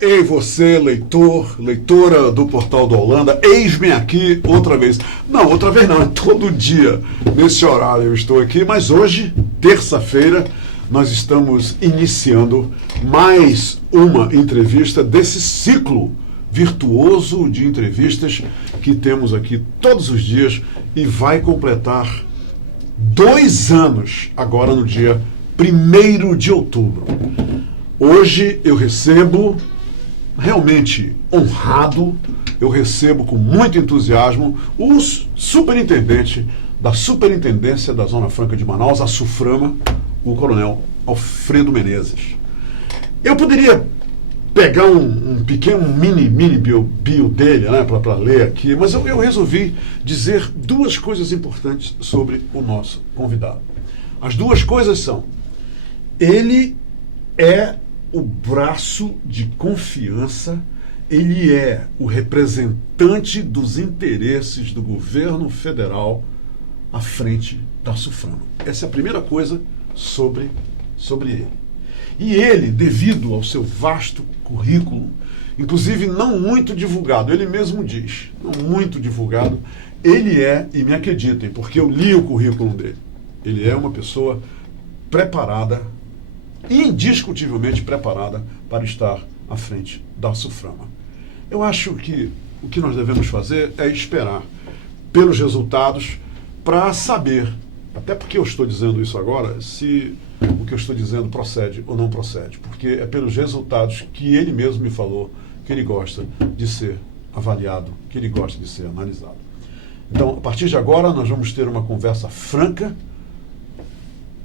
Ei, você, leitor, leitora do Portal da Holanda, eis-me aqui outra vez. Não, outra vez não, é todo dia, nesse horário eu estou aqui, mas hoje, terça-feira, nós estamos iniciando mais uma entrevista desse ciclo virtuoso de entrevistas que temos aqui todos os dias e vai completar 2 anos agora no dia 1º de outubro. Hoje eu recebo, realmente honrado, eu recebo com muito entusiasmo o superintendente da Superintendência da Zona Franca de Manaus, a SUFRAMA, o coronel Alfredo Menezes. Eu poderia pegar um pequeno mini bio dele, né, para ler aqui, mas eu resolvi dizer 2 coisas importantes sobre o nosso convidado. As 2 coisas são: ele é o braço de confiança, ele é o representante dos interesses do governo federal à frente da SUFRAMA. Essa é a primeira coisa sobre ele. E ele, devido ao seu vasto currículo, inclusive não muito divulgado, ele mesmo diz, não muito divulgado, ele é, e me acreditem, porque eu li o currículo dele, ele é uma pessoa preparada, indiscutivelmente preparada para estar à frente da SUFRAMA. Eu acho que o que nós devemos fazer é esperar pelos resultados para saber, até porque eu estou dizendo isso agora, se o que eu estou dizendo procede ou não procede, porque é pelos resultados que ele mesmo me falou que ele gosta de ser avaliado, que ele gosta de ser analisado. Então, a partir de agora, nós vamos ter uma conversa franca,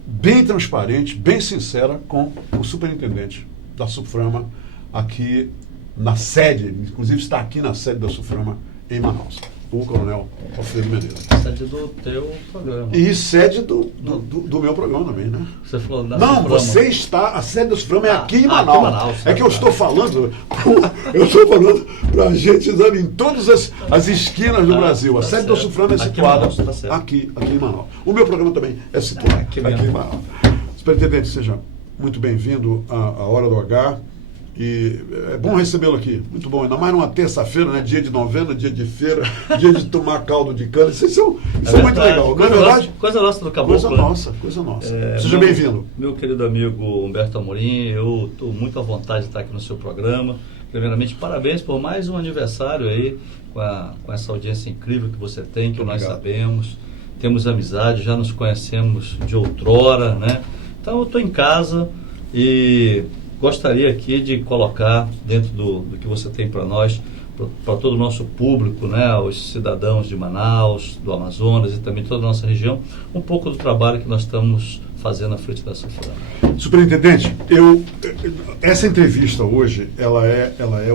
bem transparente, bem sincera com o superintendente da SUFRAMA aqui na sede, inclusive está aqui na sede da SUFRAMA em Manaus, o coronel Alfredo Menezes. Sede do teu programa. E sede do meu programa também, né? Você falou da Não, SUFRAMA. você está, a sede da SUFRAMA é aqui em Manaus. Aqui em Manaus, é que eu estou falando, para a gente examinar em todas as esquinas do Brasil. A tá sede da certo. SUFRAMA é Aqui em situada Manaus, tá certo. aqui em Manaus. O meu programa também é situado aqui em Manaus. Superintendente, seja muito bem-vindo à Hora do H. E é bom recebê-lo aqui, muito bom, ainda mais numa terça-feira, né? Dia de novena, dia de feira, dia de tomar caldo de cana, isso é muito legal, não é verdade? Coisa nossa do Caboclo. Coisa nossa. Seja bem-vindo. Meu querido amigo Humberto Amorim, eu estou muito à vontade de estar aqui no seu programa. Primeiramente, parabéns por mais um aniversário aí, com essa audiência incrível que você tem, que nós sabemos, temos amizade, já nos conhecemos de outrora, né? Então eu estou em casa e gostaria aqui de colocar dentro do que você tem para nós, para todo o nosso público, né, os cidadãos de Manaus, do Amazonas e também toda a nossa região, um pouco do trabalho que nós estamos fazendo à frente da SUFRAMA. Superintendente, essa entrevista hoje, ela é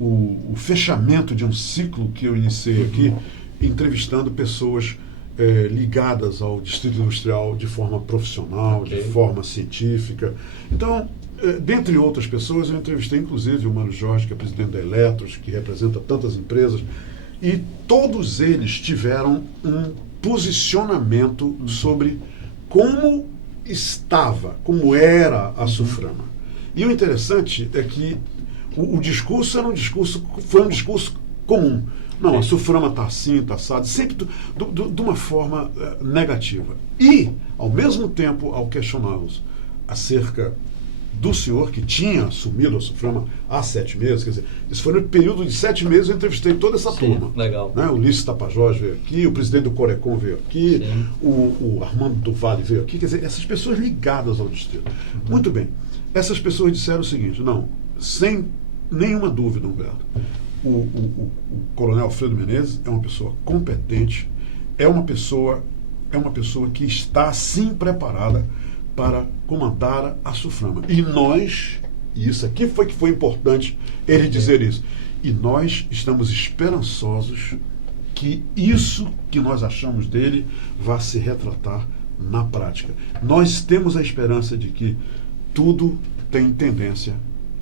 o fechamento de um ciclo que eu iniciei aqui, entrevistando pessoas ligadas ao Distrito Industrial de forma profissional, de forma científica. Então, dentre outras pessoas, eu entrevistei inclusive o Mano Jorge, que é presidente da Eletros, que representa tantas empresas, e todos eles tiveram um posicionamento sobre como era a SUFRAMA. E o interessante é que o discurso foi um discurso comum. Não, a SUFRAMA está assim, está assado, sempre de uma forma negativa. E, ao mesmo tempo, ao questioná-los acerca do senhor que tinha assumido a SUFRAMA há 7 meses, quer dizer, isso foi no período de 7 meses, eu entrevistei toda essa turma. Legal. Né? O Ulisses Tapajós veio aqui, o presidente do Corecon veio aqui, o Armando do Vale veio aqui, quer dizer, essas pessoas ligadas ao distrito. Muito bem, essas pessoas disseram o seguinte: não, sem nenhuma dúvida, Humberto, o coronel Alfredo Menezes é uma pessoa competente, é uma pessoa que está sim preparada para comandar a SUFRAMA. E nós, e isso aqui foi que foi importante ele dizer isso, e nós estamos esperançosos que isso que nós achamos dele vá se retratar na prática. Nós temos a esperança de que tudo tem tendência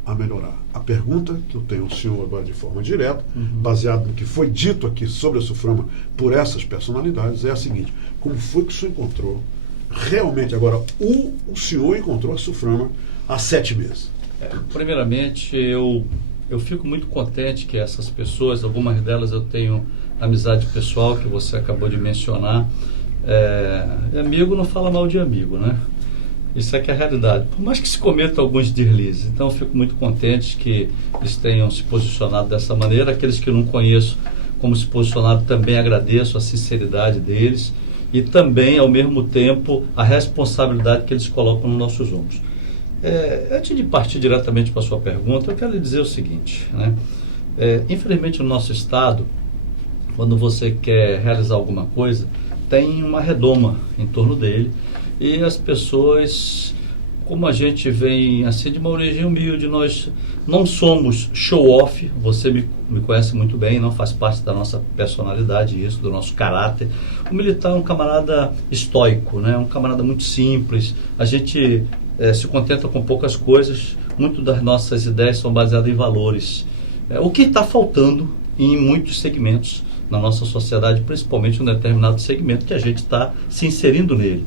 a melhorar. A pergunta que eu tenho ao senhor agora de forma direta, baseado no que foi dito aqui sobre a SUFRAMA por essas personalidades, é a seguinte: como foi que o senhor encontrou realmente agora, o senhor encontrou a SUFRAMA há 7 meses? Primeiramente, eu fico muito contente que essas pessoas, algumas delas eu tenho amizade pessoal, que você acabou de mencionar. Amigo não fala mal de amigo, né? Isso é que é a realidade. Por mais que se cometam alguns deslizes. Então, eu fico muito contente que eles tenham se posicionado dessa maneira. Aqueles que eu não conheço como se posicionaram, também agradeço a sinceridade deles e também, ao mesmo tempo, a responsabilidade que eles colocam nos nossos ombros. Antes de partir diretamente para a sua pergunta, eu quero lhe dizer o seguinte, né? Infelizmente, no nosso estado, quando você quer realizar alguma coisa, tem uma redoma em torno dele. E as pessoas, como a gente vem assim de uma origem humilde, nós não somos show-off, você me conhece muito bem, não faz parte da nossa personalidade isso, do nosso caráter. O militar é um camarada estoico, né? Um camarada muito simples, a gente se contenta com poucas coisas, muito das nossas ideias são baseadas em valores. O que está faltando em muitos segmentos na nossa sociedade, principalmente um determinado segmento que a gente está se inserindo nele.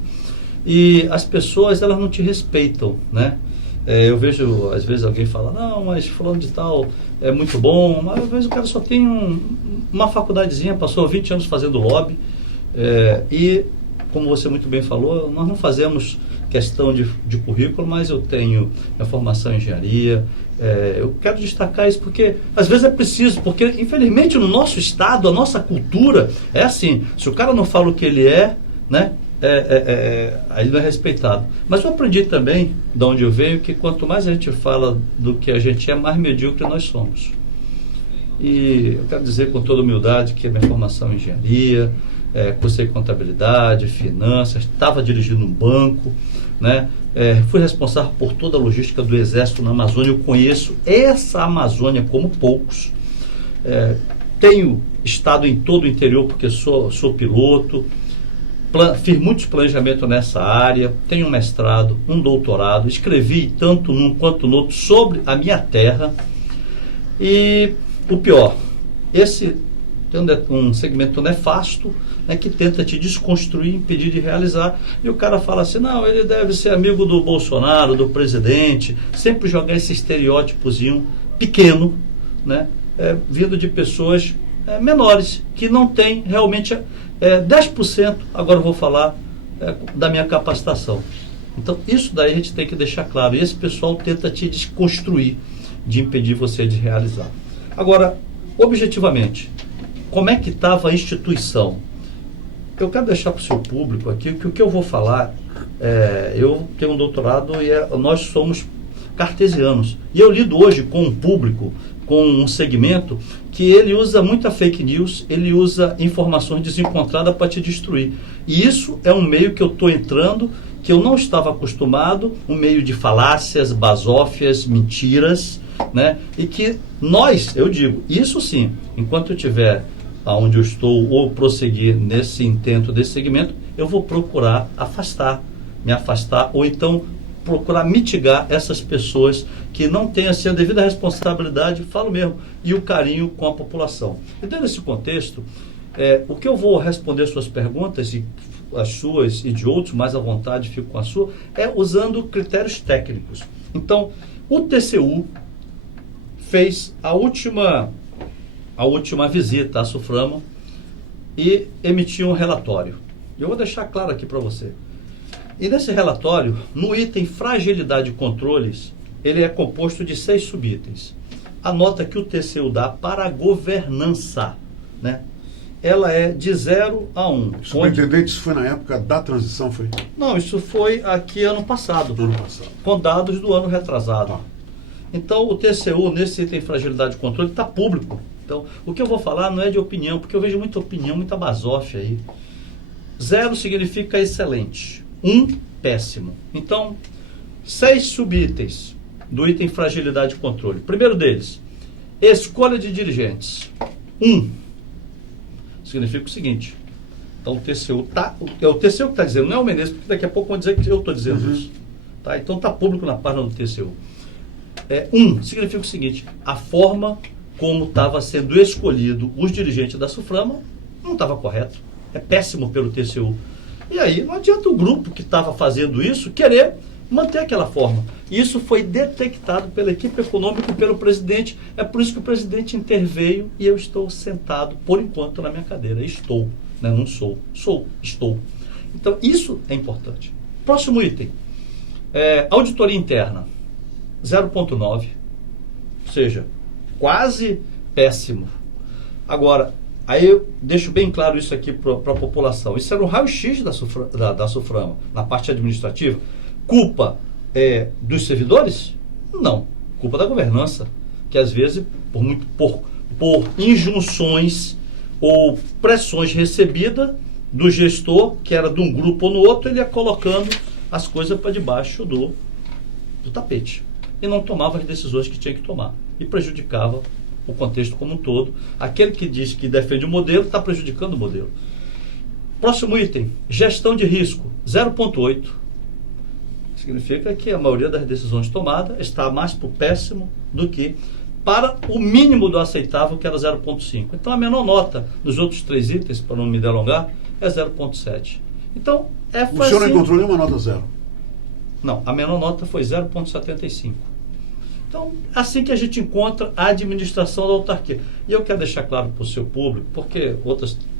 E as pessoas, elas não te respeitam, né? Eu vejo, às vezes, alguém fala, não, mas fulano de tal é muito bom, mas às vezes o cara só tem uma faculdadezinha, passou 20 anos fazendo lobby, e, como você muito bem falou, nós não fazemos questão de currículo, mas eu tenho a formação em engenharia. Eu quero destacar isso porque, às vezes, é preciso, porque, infelizmente, no nosso estado, a nossa cultura é assim, se o cara não fala o que ele é, né? Aí não é respeitado. Mas eu aprendi também, de onde eu venho, que quanto mais a gente fala do que a gente é, mais medíocre nós somos. E eu quero dizer com toda humildade que a minha formação em engenharia, cursei contabilidade, finanças, estava dirigindo um banco, né? Fui responsável por toda a logística do Exército na Amazônia. Eu conheço essa Amazônia como poucos. Tenho estado em todo o interior porque sou piloto. Fiz muitos planejamentos nessa área, tenho um mestrado, um doutorado, escrevi tanto num quanto no outro sobre a minha terra. E o pior, esse tem um segmento nefasto, né, que tenta te desconstruir, impedir de realizar, e o cara fala assim, não, ele deve ser amigo do Bolsonaro, do presidente, sempre jogar esse estereótipozinho pequeno, né, vindo de pessoas menores, que não tem realmente 10%, agora eu vou falar da minha capacitação. Então, isso daí a gente tem que deixar claro. E esse pessoal tenta te desconstruir, de impedir você de realizar. Agora, objetivamente, como é que estava a instituição? Eu quero deixar para o seu público aqui que o que eu vou falar, eu tenho um doutorado e nós somos cartesianos. E eu lido hoje com um público, com um segmento que ele usa muita fake news, ele usa informações desencontradas para te destruir. E isso é um meio que eu estou entrando, que eu não estava acostumado, um meio de falácias, basófias, mentiras, né? E que eu digo, isso sim, enquanto eu estiver aonde eu estou ou prosseguir nesse intento desse segmento, eu vou procurar me afastar, ou então procurar mitigar essas pessoas que não têm assim a devida responsabilidade, falo mesmo, e o carinho com a população. E dentro desse contexto, o que eu vou responder suas perguntas, e as suas e de outros, mais à vontade, fico com a sua, usando critérios técnicos. Então, o TCU fez a última visita à SUFRAMA e emitiu um relatório. Eu vou deixar claro aqui para você. E nesse relatório, no item fragilidade e controles, ele é composto de 6 subitens. A nota que o TCU dá para a governança, né? Ela é de 0 a 1. Superintendente, isso foi na época da transição, foi? Não, isso foi aqui ano passado. Com dados do ano retrasado. Então, o TCU, nesse item fragilidade e controle, está público. Então, o que eu vou falar não é de opinião, porque eu vejo muita opinião, muita basófia aí. 0 significa excelente. 1, péssimo. Então, 6 subitens do item fragilidade e controle. Primeiro deles, escolha de dirigentes. 1. Significa o seguinte. Então, o TCU é o TCU que está dizendo, não é o Menezes, porque daqui a pouco vão dizer que eu estou dizendo isso. Tá? Então, está público na página do TCU. 1 significa o seguinte, a forma como estava sendo escolhido os dirigentes da SUFRAMA não estava correto. É péssimo pelo TCU. E aí, não adianta o grupo que estava fazendo isso querer manter aquela forma. Isso foi detectado pela equipe econômica e pelo presidente. É por isso que o presidente interveio e eu estou sentado, por enquanto, na minha cadeira. Estou, né? Não sou. Estou. Então, isso é importante. Próximo item. Auditoria interna. 0,9. Ou seja, quase péssimo. Agora, aí eu deixo bem claro isso aqui para a população. Isso era um raio-x da Suframa, na parte administrativa. Culpa dos servidores? Não. Culpa da governança, que às vezes, por injunções ou pressões recebidas do gestor, que era de um grupo ou no outro, ele ia colocando as coisas para debaixo do tapete. E não tomava as decisões que tinha que tomar. E prejudicava o contexto como um todo. Aquele que diz que defende o modelo está prejudicando o modelo. Próximo item, gestão de risco, 0,8. Significa que a maioria das decisões tomadas está mais para o péssimo do que para o mínimo do aceitável, que era 0,5. Então, a menor nota nos outros 3 itens, para não me delongar, é 0,7. Então, o senhor não encontrou nenhuma nota 0? Não, a menor nota foi 0,75. Então, assim que a gente encontra a administração da autarquia. E eu quero deixar claro para o seu público, porque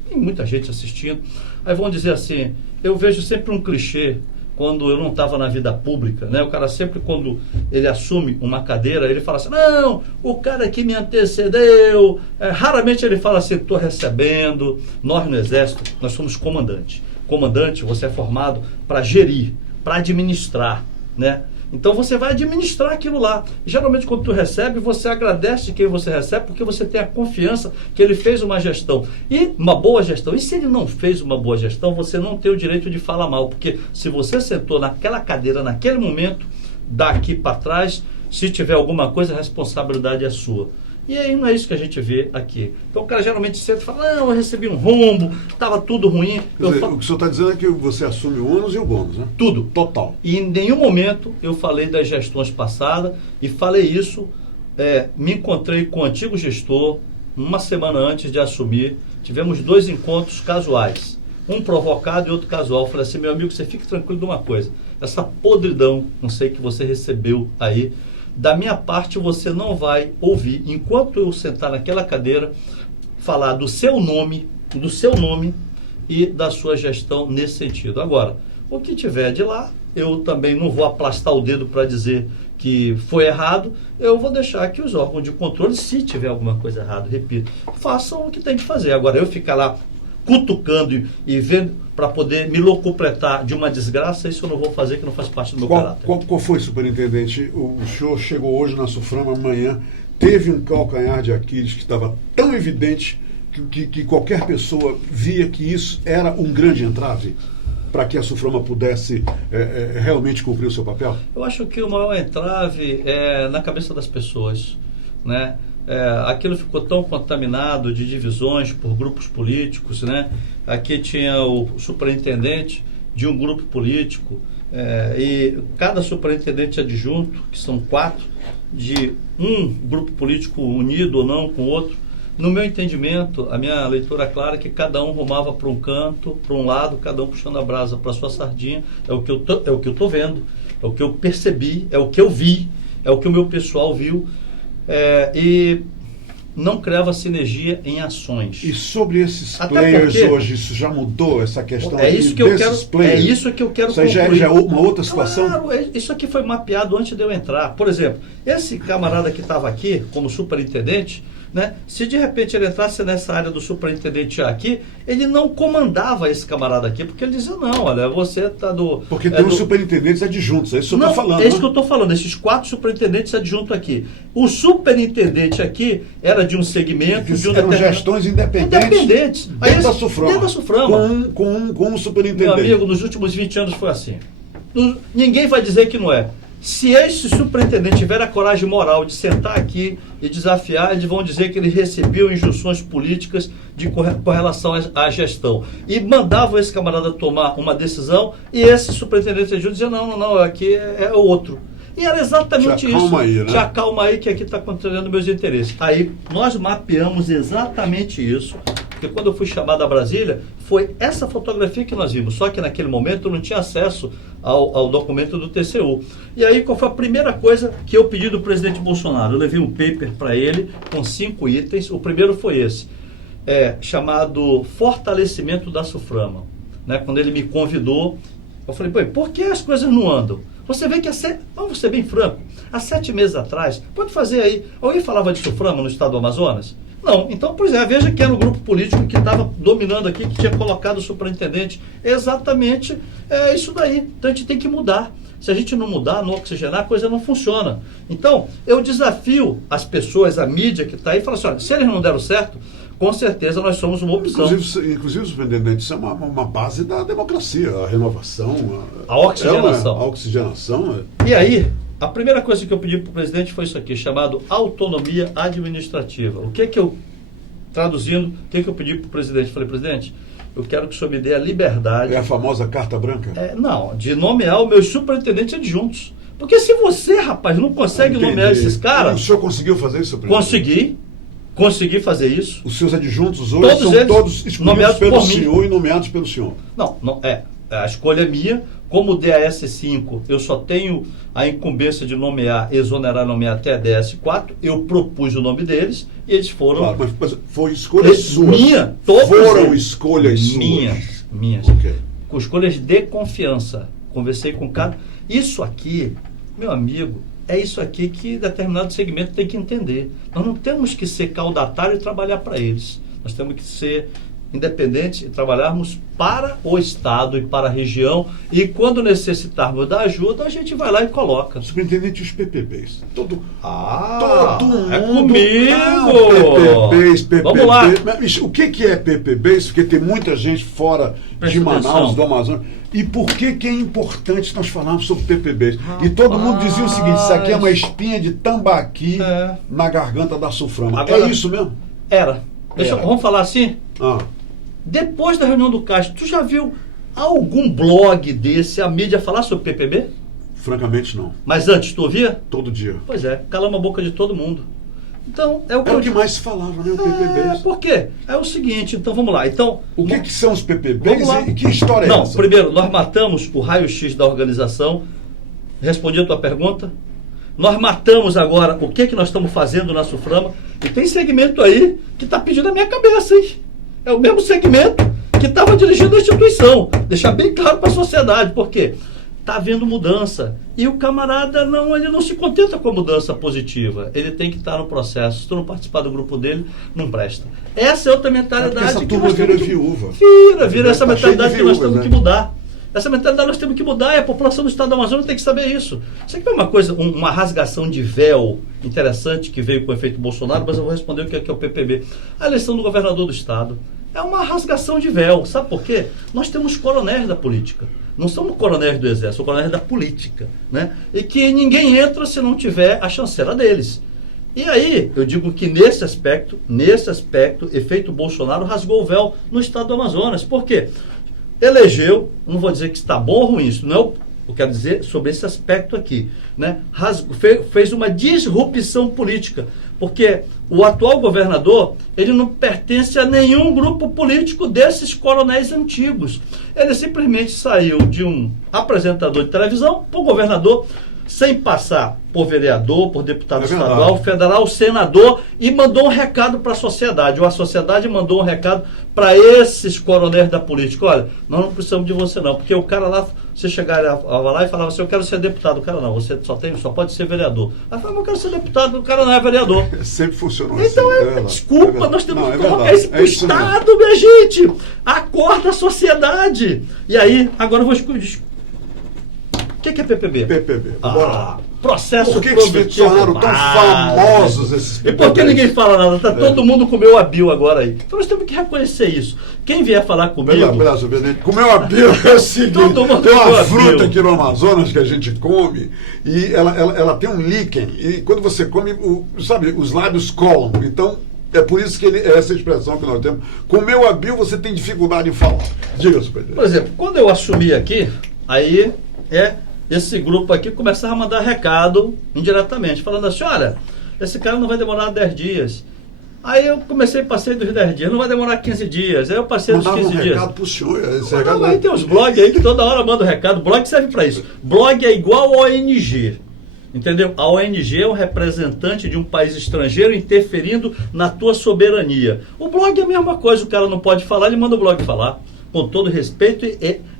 tem muita gente assistindo, aí vão dizer assim, eu vejo sempre um clichê quando eu não estava na vida pública, né? O cara sempre, quando ele assume uma cadeira, ele fala assim, não, o cara que me antecedeu, raramente ele fala assim, estou recebendo. Nós no Exército, nós somos comandante. Comandante, você é formado para gerir, para administrar, né? Então você vai administrar aquilo lá. Geralmente quando tu recebe, você agradece quem você recebe, porque você tem a confiança que ele fez uma gestão. E uma boa gestão. E se ele não fez uma boa gestão, você não tem o direito de falar mal. Porque se você sentou naquela cadeira, naquele momento, daqui para trás, se tiver alguma coisa, a responsabilidade é sua. E aí não é isso que a gente vê aqui. Então o cara geralmente senta e fala, não, eu recebi um rombo, estava tudo ruim. O que o senhor está dizendo é que você assume o ônus e o bônus, né? Tudo. Total. E em nenhum momento eu falei das gestões passadas e falei isso, me encontrei com o antigo gestor, uma semana antes de assumir, tivemos 2 encontros casuais. Um provocado e outro casual. Eu falei assim, meu amigo, você fique tranquilo de uma coisa. Essa podridão, não sei, que você recebeu aí, da minha parte você não vai ouvir, enquanto eu sentar naquela cadeira, falar do seu nome e da sua gestão nesse sentido. Agora, o que tiver de lá, eu também não vou aplastar o dedo para dizer que foi errado, eu vou deixar que os órgãos de controle, se tiver alguma coisa errada, repito, façam o que tem que fazer. Agora, eu ficar lá cutucando e vendo para poder me locupletar de uma desgraça, isso eu não vou fazer, que não faz parte do meu caráter. Qual foi, superintendente? O senhor chegou hoje na Suframa amanhã, teve um calcanhar de Aquiles que estava tão evidente que qualquer pessoa via que isso era um grande entrave para que a Suframa pudesse realmente cumprir o seu papel? Eu acho que o maior entrave é na cabeça das pessoas, né? Aquilo ficou tão contaminado de divisões por grupos políticos, né? Aqui tinha o superintendente de um grupo político, e cada superintendente adjunto, que são 4, de um grupo político unido ou não com o outro. No meu entendimento, a minha leitura clara é que cada um rumava para um canto, para um lado, cada um puxando a brasa para a sua sardinha. É o que eu estou vendo, é o que eu percebi, é o que eu vi, é o que o meu pessoal viu. E não criava sinergia em ações. E sobre esses players hoje, isso já mudou, essa questão desses players? É isso que eu quero concluir. Isso aí já é uma outra situação? Claro, isso aqui foi mapeado antes de eu entrar. Por exemplo, esse camarada que estava aqui como superintendente, né, se de repente ele entrasse nessa área do superintendente aqui, ele não comandava esse camarada aqui, porque ele dizia, não, olha, você está do... Porque tem os superintendentes adjuntos, é isso que eu estou falando. É isso que eu estou falando, esses 4 superintendentes adjuntos aqui. O superintendente aqui era de um segmento... Eram gestões independentes dentro da Suframa. Com um superintendente. Meu amigo, nos últimos 20 anos foi assim. Ninguém vai dizer que não é. Se esse superintendente tiver a coragem moral de sentar aqui e desafiar, eles vão dizer que ele recebeu injunções políticas com relação à gestão. E mandavam esse camarada tomar uma decisão e esse superintendente adjunto dizia, não, aqui é outro. E era exatamente isso. Te acalma aí que aqui está contrariando meus interesses. Aí nós mapeamos exatamente isso, porque quando eu fui chamado a Brasília, foi essa fotografia que nós vimos, só que naquele momento eu não tinha acesso ao documento do TCU. E aí, qual foi a primeira coisa que eu pedi do presidente Bolsonaro? Eu levei um paper para ele com 5 itens, o primeiro foi esse, chamado Fortalecimento da SUFRAMA. Né? Quando ele me convidou, eu falei, pô, por que as coisas não andam? Você vê que vamos ser bem franco, há 7 meses atrás, pode fazer aí, alguém falava de SUFRAMA no estado do Amazonas? Não, então, pois veja que era o grupo político que estava dominando aqui, que tinha colocado o superintendente. Exatamente isso daí. Então a gente tem que mudar. Se a gente não mudar, não oxigenar, a coisa não funciona. Então, eu desafio as pessoas, a mídia que está aí, e falo assim, olha, se eles não deram certo, com certeza nós somos uma opção. Inclusive superintendente, isso é uma base da democracia, a renovação. A oxigenação. A oxigenação. E aí, a primeira coisa que eu pedi para o presidente foi isso aqui, chamado autonomia administrativa. O que eu, traduzindo, o que eu pedi para o presidente? Falei, presidente, eu quero que o senhor me dê a liberdade... É a famosa carta branca? Não, de nomear os meus superintendentes adjuntos. Porque se você, rapaz, não consegue nomear esses caras... O senhor conseguiu fazer isso, presidente? Consegui fazer isso. Os seus adjuntos hoje são todos escolhidos pelo senhor e nomeados pelo senhor? Não, a escolha é minha. Como DAS5, eu só tenho a incumbência de nomear, exonerar, nomear até DAS4. Eu propus o nome deles e eles foram... Claro, mas foi escolha sua. Minha? Foram escolhas suas? Minhas. Okay. Com escolhas de confiança. Conversei com cada... Isso aqui, meu amigo, é isso aqui que determinado segmento tem que entender. Nós não temos que ser caudatário e trabalhar para eles. Nós temos que ser independentes e trabalharmos para o Estado e para a região, e quando necessitarmos da ajuda, a gente vai lá e coloca. Superintendente, os PPBs. Todo mundo. É comigo! Não, PPBs. Vamos lá. O que é PPBs? Porque tem muita gente fora de Manaus, do Amazonas. E por que é importante nós falarmos sobre PPBs? E todo mundo dizia o seguinte, isso aqui é uma espinha de tambaqui na garganta da SUFRAMA. Agora, é isso mesmo? Vamos falar assim? Depois da reunião do CAIS, tu já viu algum blog desse, a mídia falar sobre PPB? Francamente, não. Mas antes, tu ouvia? Todo dia. Pois é, calamos a boca de todo mundo. Então, é o que mais se falava, né? O PPB. Por quê? É o seguinte, então vamos lá. Então, o que são os PPBs e que história é essa? Primeiro, nós matamos o raio-x da organização. Respondi a tua pergunta. Nós matamos agora o que nós estamos fazendo na SUFRAMA. E tem segmento aí que está pedindo a minha cabeça, hein? É o mesmo segmento que estava dirigindo a instituição. Deixar bem claro para a sociedade. Por quê? Está havendo mudança. E o camarada ele não se contenta com a mudança positiva. Ele tem que estar no processo. Se tu não participar do grupo dele, não presta. Essa é outra mentalidade essa turma vira viúva. Vira essa mentalidade que nós temos que mudar. Essa mentalidade nós temos que mudar, e a população do estado do Amazonas tem que saber isso. Isso aqui é uma coisa, uma rasgação de véu interessante que veio com o efeito Bolsonaro, mas eu vou responder o que é o PPB. A eleição do governador do estado é uma rasgação de véu. Sabe por quê? Nós temos coronéis da política. Não somos coronéis do exército, somos coronéis da política. Né? E que ninguém entra se não tiver a chancela deles. E aí, eu digo que nesse aspecto, efeito Bolsonaro rasgou o véu no estado do Amazonas. Por quê? Elegeu, não vou dizer que está bom ou ruim, isso não eu quero dizer sobre esse aspecto aqui, né? Fez uma disrupção política, porque o atual governador, ele não pertence a nenhum grupo político desses coronéis antigos. Ele simplesmente saiu de um apresentador de televisão para o governador, sem passar por vereador, por deputado estadual, federal, senador, e mandou um recado para a sociedade. Ou a sociedade mandou um recado para esses coronéis da política. Olha, nós não precisamos de você não, porque o cara lá, você chegava lá e falava assim, eu quero ser deputado. O cara não, você só pode ser vereador. Aí falava, eu quero ser deputado, o cara não é vereador. Sempre funcionou então, assim. Desculpa, nós temos que colocar isso para o Estado, minha gente. Acorda a sociedade. E aí, agora eu vou escolher. O que é PPB? PPB. Processo por que se tornaram tão famosos esses PPBs? E por que ninguém fala nada? Está todo mundo com o meu abil agora aí. Então nós temos que reconhecer isso. Quem vier falar comigo... Comeu abil é o seguinte, tem uma fruta aqui no Amazonas que a gente come e ela tem um líquen. E quando você come, os lábios colam. Então... é por isso que essa expressão que nós temos. Comeu abil, você tem dificuldade em falar. Diga, superintendente. Por exemplo, quando eu assumi aqui, aí esse grupo aqui começava a mandar recado indiretamente, falando assim, olha, esse cara não vai demorar 10 dias. Aí eu passei dos 10 dias, não vai demorar 15 dias. Aí eu passei dos 15 dias. Recado pro senhor, Aí tem uns blogs aí que toda hora manda recado. Blog serve para isso. Blog é igual a ONG. Entendeu? A ONG é um representante de um país estrangeiro interferindo na tua soberania. O blog é a mesma coisa, o cara não pode falar, ele manda o blog falar. Com todo respeito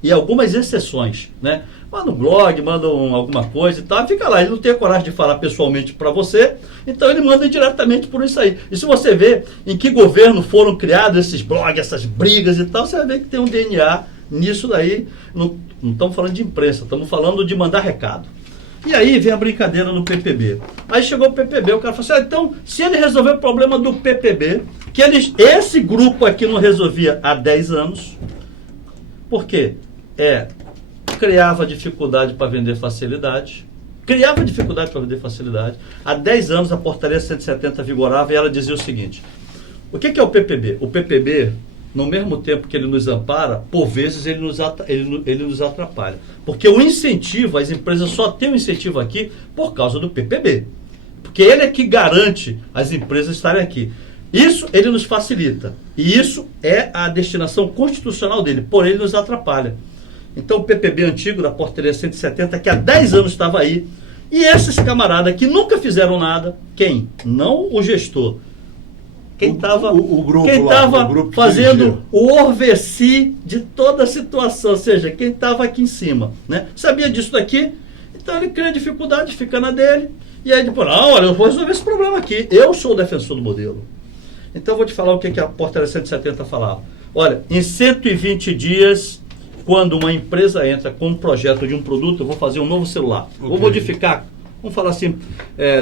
e algumas exceções, né? Manda um blog, manda alguma coisa e tal, fica lá. Ele não tem a coragem de falar pessoalmente para você, então ele manda diretamente por isso aí. E se você vê em que governo foram criados esses blogs, essas brigas e tal, você vai ver que tem um DNA nisso daí. Não estamos falando de imprensa, estamos falando de mandar recado. E aí vem a brincadeira no PPB. Aí chegou o PPB, o cara falou assim, então, se ele resolver o problema do PPB, que esse grupo aqui não resolvia há 10 anos, por quê? Criava dificuldade para vender facilidade. Há 10 anos a portaria 170 vigorava e ela dizia o seguinte, o que é o PPB? O PPB, no mesmo tempo que ele nos ampara, por vezes ele nos atrapalha. Porque o incentivo, as empresas só têm um incentivo aqui por causa do PPB. Porque ele é que garante as empresas estarem aqui. Isso ele nos facilita. E isso é a destinação constitucional dele, porém ele nos atrapalha. Então o PPB antigo da portaria 170, que há 10 anos estava aí, e esses camaradas que nunca fizeram nada, quem? Não o gestor. Quem estava fazendo o orveci de toda a situação, ou seja, quem estava aqui em cima, né? Sabia disso daqui, então ele cria dificuldade, fica na dele, e aí depois, olha, eu vou resolver esse problema aqui, eu sou o defensor do modelo. Então eu vou te falar o que a portaria 170 falava. Olha, em 120 dias, quando uma empresa entra com um projeto de um produto, eu vou fazer um novo celular, vou modificar. Vamos falar assim,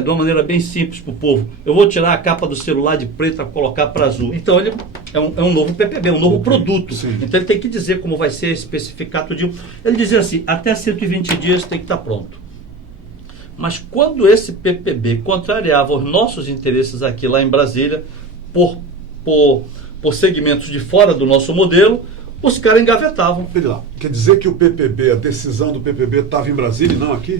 de uma maneira bem simples para o povo. Eu vou tirar a capa do celular de preto e colocar para azul. Então, ele é um novo PPB, um novo produto. Sim. Então, ele tem que dizer como vai ser, especificar tudo. Ele dizia assim, até 120 dias tem que estar pronto. Mas quando esse PPB contrariava os nossos interesses aqui lá em Brasília, por segmentos de fora do nosso modelo, os caras engavetavam. Quer dizer que o PPB, a decisão do PPB estava em Brasília e não aqui?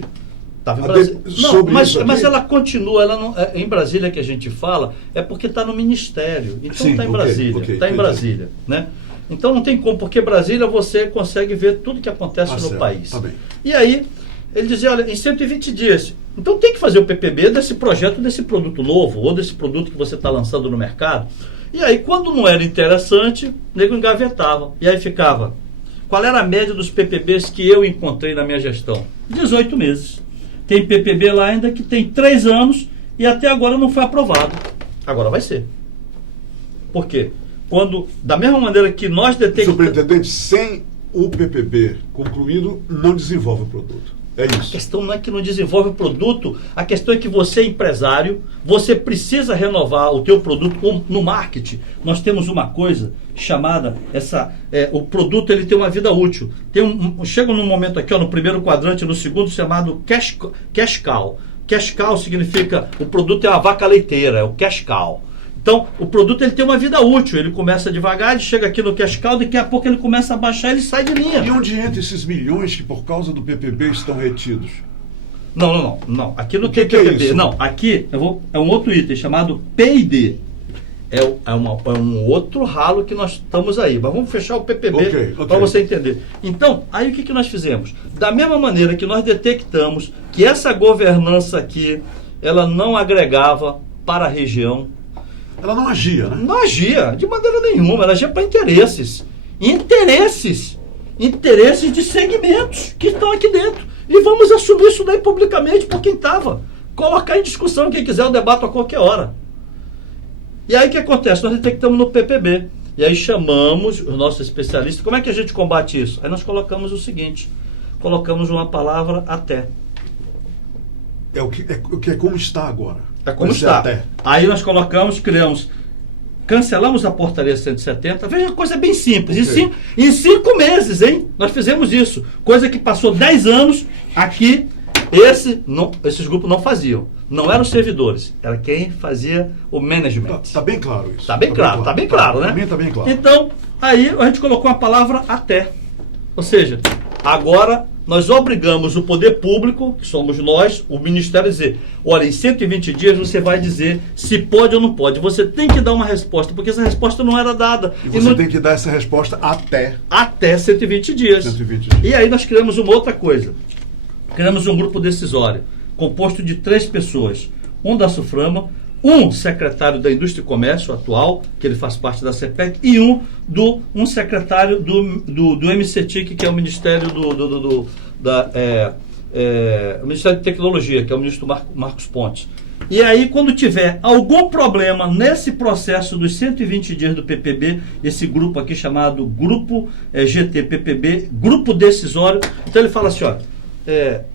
Não, mas ela continua, ela não, em Brasília que a gente fala, é porque está no Ministério. Então está em Brasília. Está em Brasília. Né? Então não tem como, porque Brasília você consegue ver tudo que acontece no país. Tá bem. E aí, ele dizia, olha, em 120 dias. Então tem que fazer o PPB desse projeto, desse produto novo, ou desse produto que você está lançando no mercado. E aí, quando não era interessante, o nego engavetava. E aí ficava. Qual era a média dos PPBs que eu encontrei na minha gestão? 18 meses. Tem PPB lá ainda que tem 3 anos e até agora não foi aprovado. Agora vai ser. Por quê? Quando, da mesma maneira que nós detectamos... Superintendente, sem o PPB concluído, não desenvolve o produto. É isso. A questão não é que não desenvolve o produto, a questão é que você é empresário, você precisa renovar o teu produto no marketing. Nós temos uma coisa chamada, o produto ele tem uma vida útil. Chega num momento aqui, no primeiro quadrante, no segundo, chamado cash cow. Cash cow significa, o produto é uma vaca leiteira, é o cash cow. Então, o produto ele tem uma vida útil, ele começa devagar, ele chega aqui no cash cow, daqui a pouco ele começa a baixar, ele sai de linha. E onde entram esses milhões que por causa do PPB estão retidos? Não. Aqui não tem PPB. Não, aqui é um outro item chamado P&D. É um outro ralo que nós estamos aí. Mas vamos fechar o PPB para você entender. Então, aí o que nós fizemos? Da mesma maneira que nós detectamos que essa governança aqui, ela não agregava para a região. Ela não agia, né? Não agia, de maneira nenhuma. Ela agia para interesses. Interesses de segmentos que estão aqui dentro. E vamos assumir isso daí publicamente por quem estava. Colocar em discussão, quem quiser, eu debato a qualquer hora. E aí o que acontece? Nós detectamos no PPB. E aí chamamos os nossos especialistas. Como é que a gente combate isso? Aí nós colocamos o seguinte. Colocamos uma palavra até. É o que é como está agora. É como está. Até. Aí nós cancelamos a portaria 170. Veja, coisa bem simples. Em 5 meses, hein? Nós fizemos isso. Coisa que passou 10 anos aqui. Esses grupos não faziam. Não eram os servidores. Era quem fazia o management. Está bem claro isso. Está bem claro, né? Também está bem claro. Então, aí a gente colocou a palavra até. Ou seja, agora nós obrigamos o poder público, que somos nós, o Ministério, a dizer, olha, em 120 dias você vai dizer se pode ou não pode. Você tem que dar uma resposta, porque essa resposta não era dada. E você tem que dar essa resposta até 120 dias. 120 dias. E aí nós criamos uma outra coisa. Criamos um grupo decisório, composto de 3 pessoas. Um da SUFRAMA, um secretário da Indústria e Comércio atual, que ele faz parte da CEPEC, e um secretário do MCTIC, que é o Ministério o Ministério de Tecnologia, que é o ministro Marcos Pontes. E aí, quando tiver algum problema nesse processo dos 120 dias do PPB, esse grupo aqui chamado Grupo GT-PPB, Grupo Decisório, então ele fala assim, olha,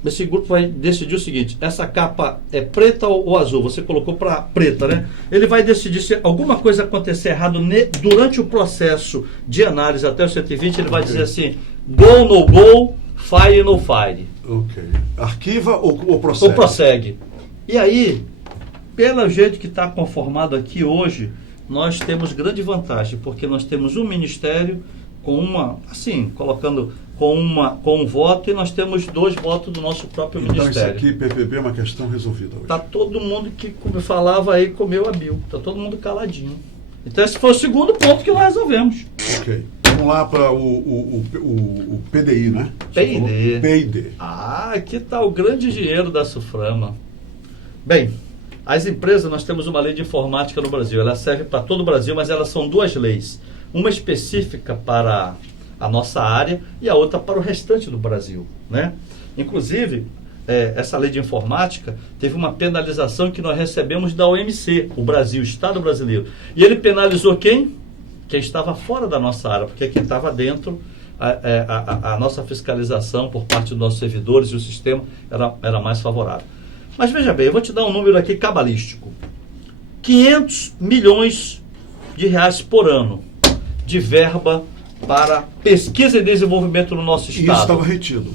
esse grupo vai decidir o seguinte, essa capa é preta ou azul, você colocou para preta, né? Ele vai decidir se alguma coisa acontecer errado durante o processo de análise até o 120, ele vai dizer assim, go, no go, fire, no fire. Ok. Arquiva ou prossegue? Ou prossegue. E aí, pelo jeito que está conformado aqui hoje, nós temos grande vantagem, porque nós temos um ministério com um voto, e nós temos 2 votos do nosso próprio ministério. Então isso aqui, PPB, é uma questão resolvida hoje. Está todo mundo que falava aí, comeu a Bill. Está todo mundo caladinho. Então esse foi o segundo ponto que nós resolvemos. Ok. Vamos lá para o PDI, né? PID. Ah, aqui está o grande dinheiro da SUFRAMA. Bem, as empresas, nós temos uma lei de informática no Brasil. Ela serve para todo o Brasil, mas elas são 2 leis. Uma específica para a nossa área e a outra para o restante do Brasil, né? Inclusive, essa lei de informática teve uma penalização que nós recebemos da OMC, o Brasil, o Estado brasileiro. E ele penalizou quem? Quem estava fora da nossa área, porque quem estava dentro, a nossa fiscalização por parte dos nossos servidores e o sistema era mais favorável. Mas veja bem, eu vou te dar um número aqui cabalístico. 500 milhões de reais por ano de verba para pesquisa e desenvolvimento no nosso estado. E isso estava retido?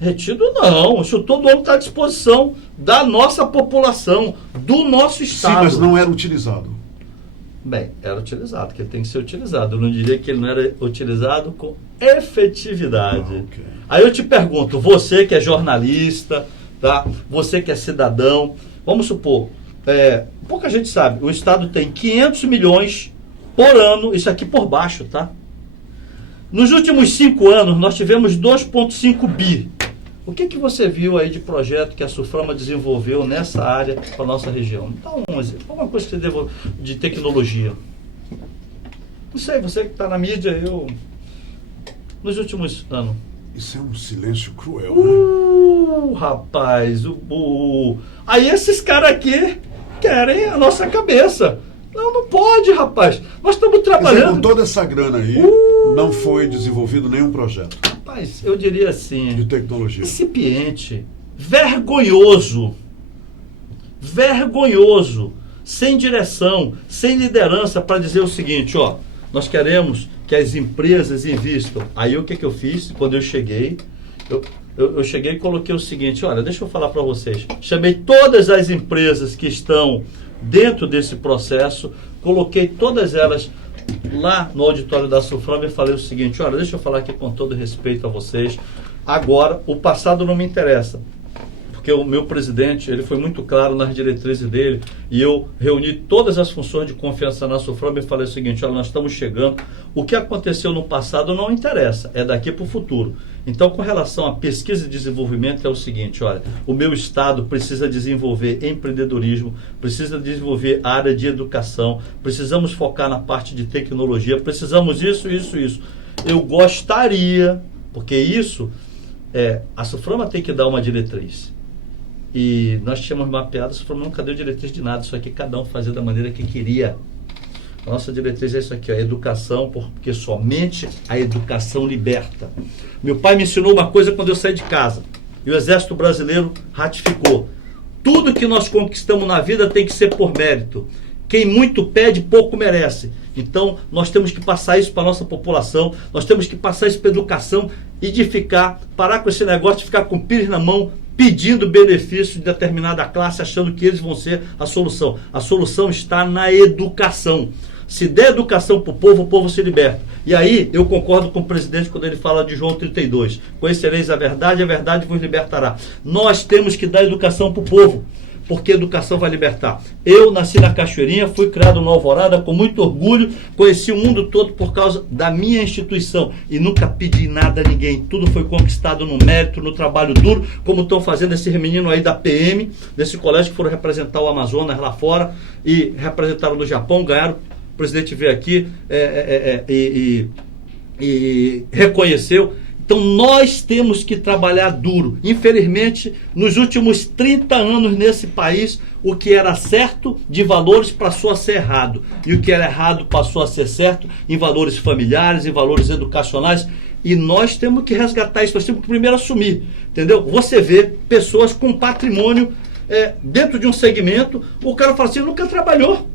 Retido não, isso todo ano está à disposição da nossa população, do nosso estado. Sim, mas não era utilizado. Bem, era utilizado, porque ele tem que ser utilizado. Eu não diria que ele não era utilizado com efetividade. Okay. Aí eu te pergunto, você que é jornalista, tá? Você que é cidadão, vamos supor, pouca gente sabe, o estado tem 500 milhões por ano, isso aqui por baixo, tá? Nos últimos 5 anos, nós tivemos 2,5 bi. O que você viu aí de projeto que a SUFRAMA desenvolveu nessa área para a nossa região? Então, alguma coisa que você deva de tecnologia. Não sei, você que está na mídia, nos últimos anos. Isso é um silêncio cruel, né? Rapaz, aí esses caras aqui querem a nossa cabeça. Não pode, rapaz. Nós estamos trabalhando. Quer dizer, com toda essa grana aí, não foi desenvolvido nenhum projeto. Rapaz, eu diria assim, de tecnologia. Incipiente, vergonhoso, sem direção, sem liderança para dizer o seguinte, ó, nós queremos que as empresas invistam. Aí o que eu fiz quando eu cheguei? Eu cheguei e coloquei o seguinte, olha, deixa eu falar para vocês. Chamei todas as empresas que estão dentro desse processo, coloquei todas elas lá no auditório da SUFRAMA e falei o seguinte, olha, deixa eu falar aqui com todo respeito a vocês. Agora, o passado não me interessa, porque o meu presidente, ele foi muito claro nas diretrizes dele, e eu reuni todas as funções de confiança na SUFRAMA e falei o seguinte, olha, nós estamos chegando, o que aconteceu no passado não interessa, é daqui para o futuro. Então, com relação à pesquisa e desenvolvimento, é o seguinte, olha, o meu estado precisa desenvolver empreendedorismo, precisa desenvolver a área de educação, precisamos focar na parte de tecnologia, precisamos isso. Eu gostaria, porque isso, a SUFRAMA tem que dar uma diretriz. E nós tínhamos mapeado, a SUFRAMA nunca deu diretriz de nada, isso aqui cada um fazia da maneira que queria. A nossa diretriz é isso aqui, a educação, porque somente a educação liberta. Meu pai me ensinou uma coisa quando eu saí de casa, e o Exército Brasileiro ratificou. Tudo que nós conquistamos na vida tem que ser por mérito. Quem muito pede, pouco merece. Então, nós temos que passar isso para a nossa população, nós temos que passar isso para a educação e parar com esse negócio de ficar com o pires na mão, pedindo benefício de determinada classe, achando que eles vão ser a solução. A solução está na educação. Se der educação para o povo se liberta. E aí eu concordo com o presidente quando ele fala de João 32. Conhecereis a verdade vos libertará. Nós temos que dar educação para o povo, porque educação vai libertar. Eu nasci na Cachoeirinha, fui criado no Alvorada com muito orgulho, conheci o mundo todo por causa da minha instituição e nunca pedi nada a ninguém. Tudo foi conquistado no mérito, no trabalho duro, como estão fazendo esses meninos aí da PM, desse colégio que foram representar o Amazonas lá fora e representaram no Japão, ganharam. O presidente veio aqui e reconheceu. Então nós temos que trabalhar duro. Infelizmente, nos últimos 30 anos nesse país, o que era certo de valores passou a ser errado. E o que era errado passou a ser certo em valores familiares, em valores educacionais. E nós temos que resgatar isso, nós temos que primeiro assumir. Entendeu? Você vê pessoas com patrimônio dentro de um segmento, o cara fala assim, nunca trabalhou.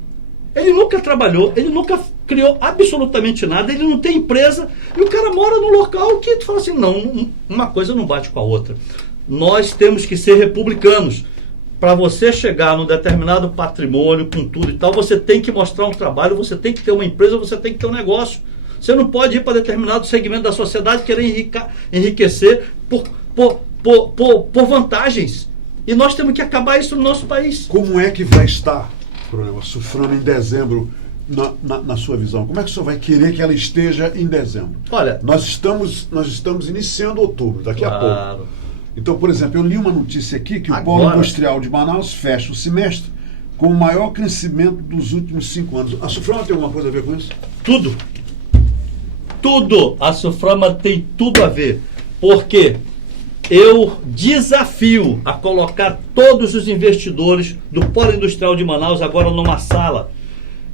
Ele nunca trabalhou, ele nunca criou absolutamente nada, ele não tem empresa, e o cara mora num local que tu fala assim, não, uma coisa não bate com a outra. Nós temos que ser republicanos. Para você chegar num determinado patrimônio, com tudo e tal, você tem que mostrar um trabalho, você tem que ter uma empresa, você tem que ter um negócio. Você não pode ir para determinado segmento da sociedade e querer enriquecer por vantagens. E nós temos que acabar isso no nosso país. Como é que vai estar a Suframa em dezembro, na sua visão? Como é que o senhor vai querer que ela esteja em dezembro? Olha, nós estamos iniciando outubro, daqui a pouco. Então, por exemplo, eu li uma notícia aqui que o Polo Industrial de Manaus fecha o semestre com o maior crescimento dos últimos 5 anos. A Suframa tem alguma coisa a ver com isso? Tudo. Tudo. A Suframa tem tudo a ver. Porque eu desafio a colocar todos os investidores do Polo Industrial de Manaus agora numa sala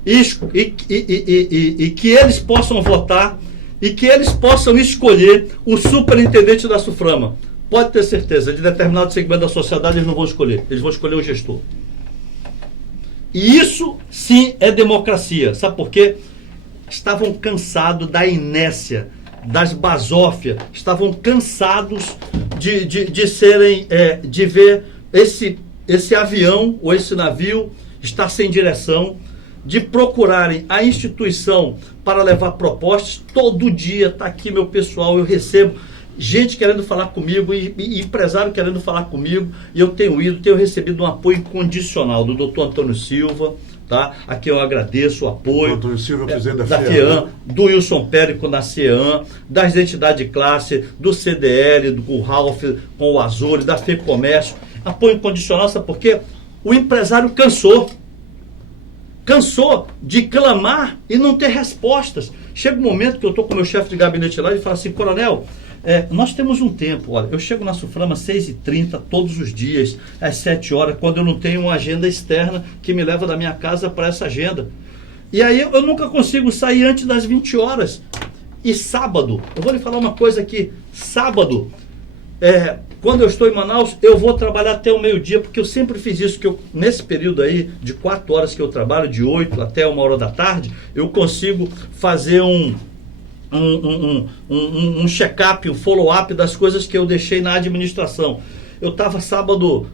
e que eles possam votar e que eles possam escolher o superintendente da Suframa. Pode ter certeza, de determinado segmento da sociedade eles não vão escolher, eles vão escolher o gestor. E isso sim é democracia. Sabe por quê? Estavam cansados da inércia, das basófias, estavam cansados de ver esse avião ou esse navio estar sem direção, de procurarem a instituição para levar propostas. Todo dia está aqui meu pessoal, eu recebo gente querendo falar comigo e empresário querendo falar comigo, e eu tenho recebido um apoio incondicional do Dr. Antônio Silva, tá? Aqui eu agradeço o apoio. Antônio Silva, presidente da FEAM, do Wilson Périco na CEAM, das entidades de classe, do CDL, do Ralph, com o Azul, da FEComércio. Apoio incondicional, sabe por quê? O empresário cansou de clamar e não ter respostas. Chega um momento que eu estou com o meu chefe de gabinete lá e fala assim, coronel, nós temos um tempo, olha, eu chego na Suframa às 6h30 todos os dias, às 7 horas, quando eu não tenho uma agenda externa que me leva da minha casa para essa agenda. E aí eu nunca consigo sair antes das 20 horas. E sábado, eu vou lhe falar uma coisa aqui, sábado, quando eu estou em Manaus, eu vou trabalhar até o meio-dia, porque eu sempre fiz isso, que nesse período aí, de 4 horas que eu trabalho, de 8 até 1h da tarde, eu consigo fazer um check-up, um follow-up das coisas que eu deixei na administração. Eu estava sábado,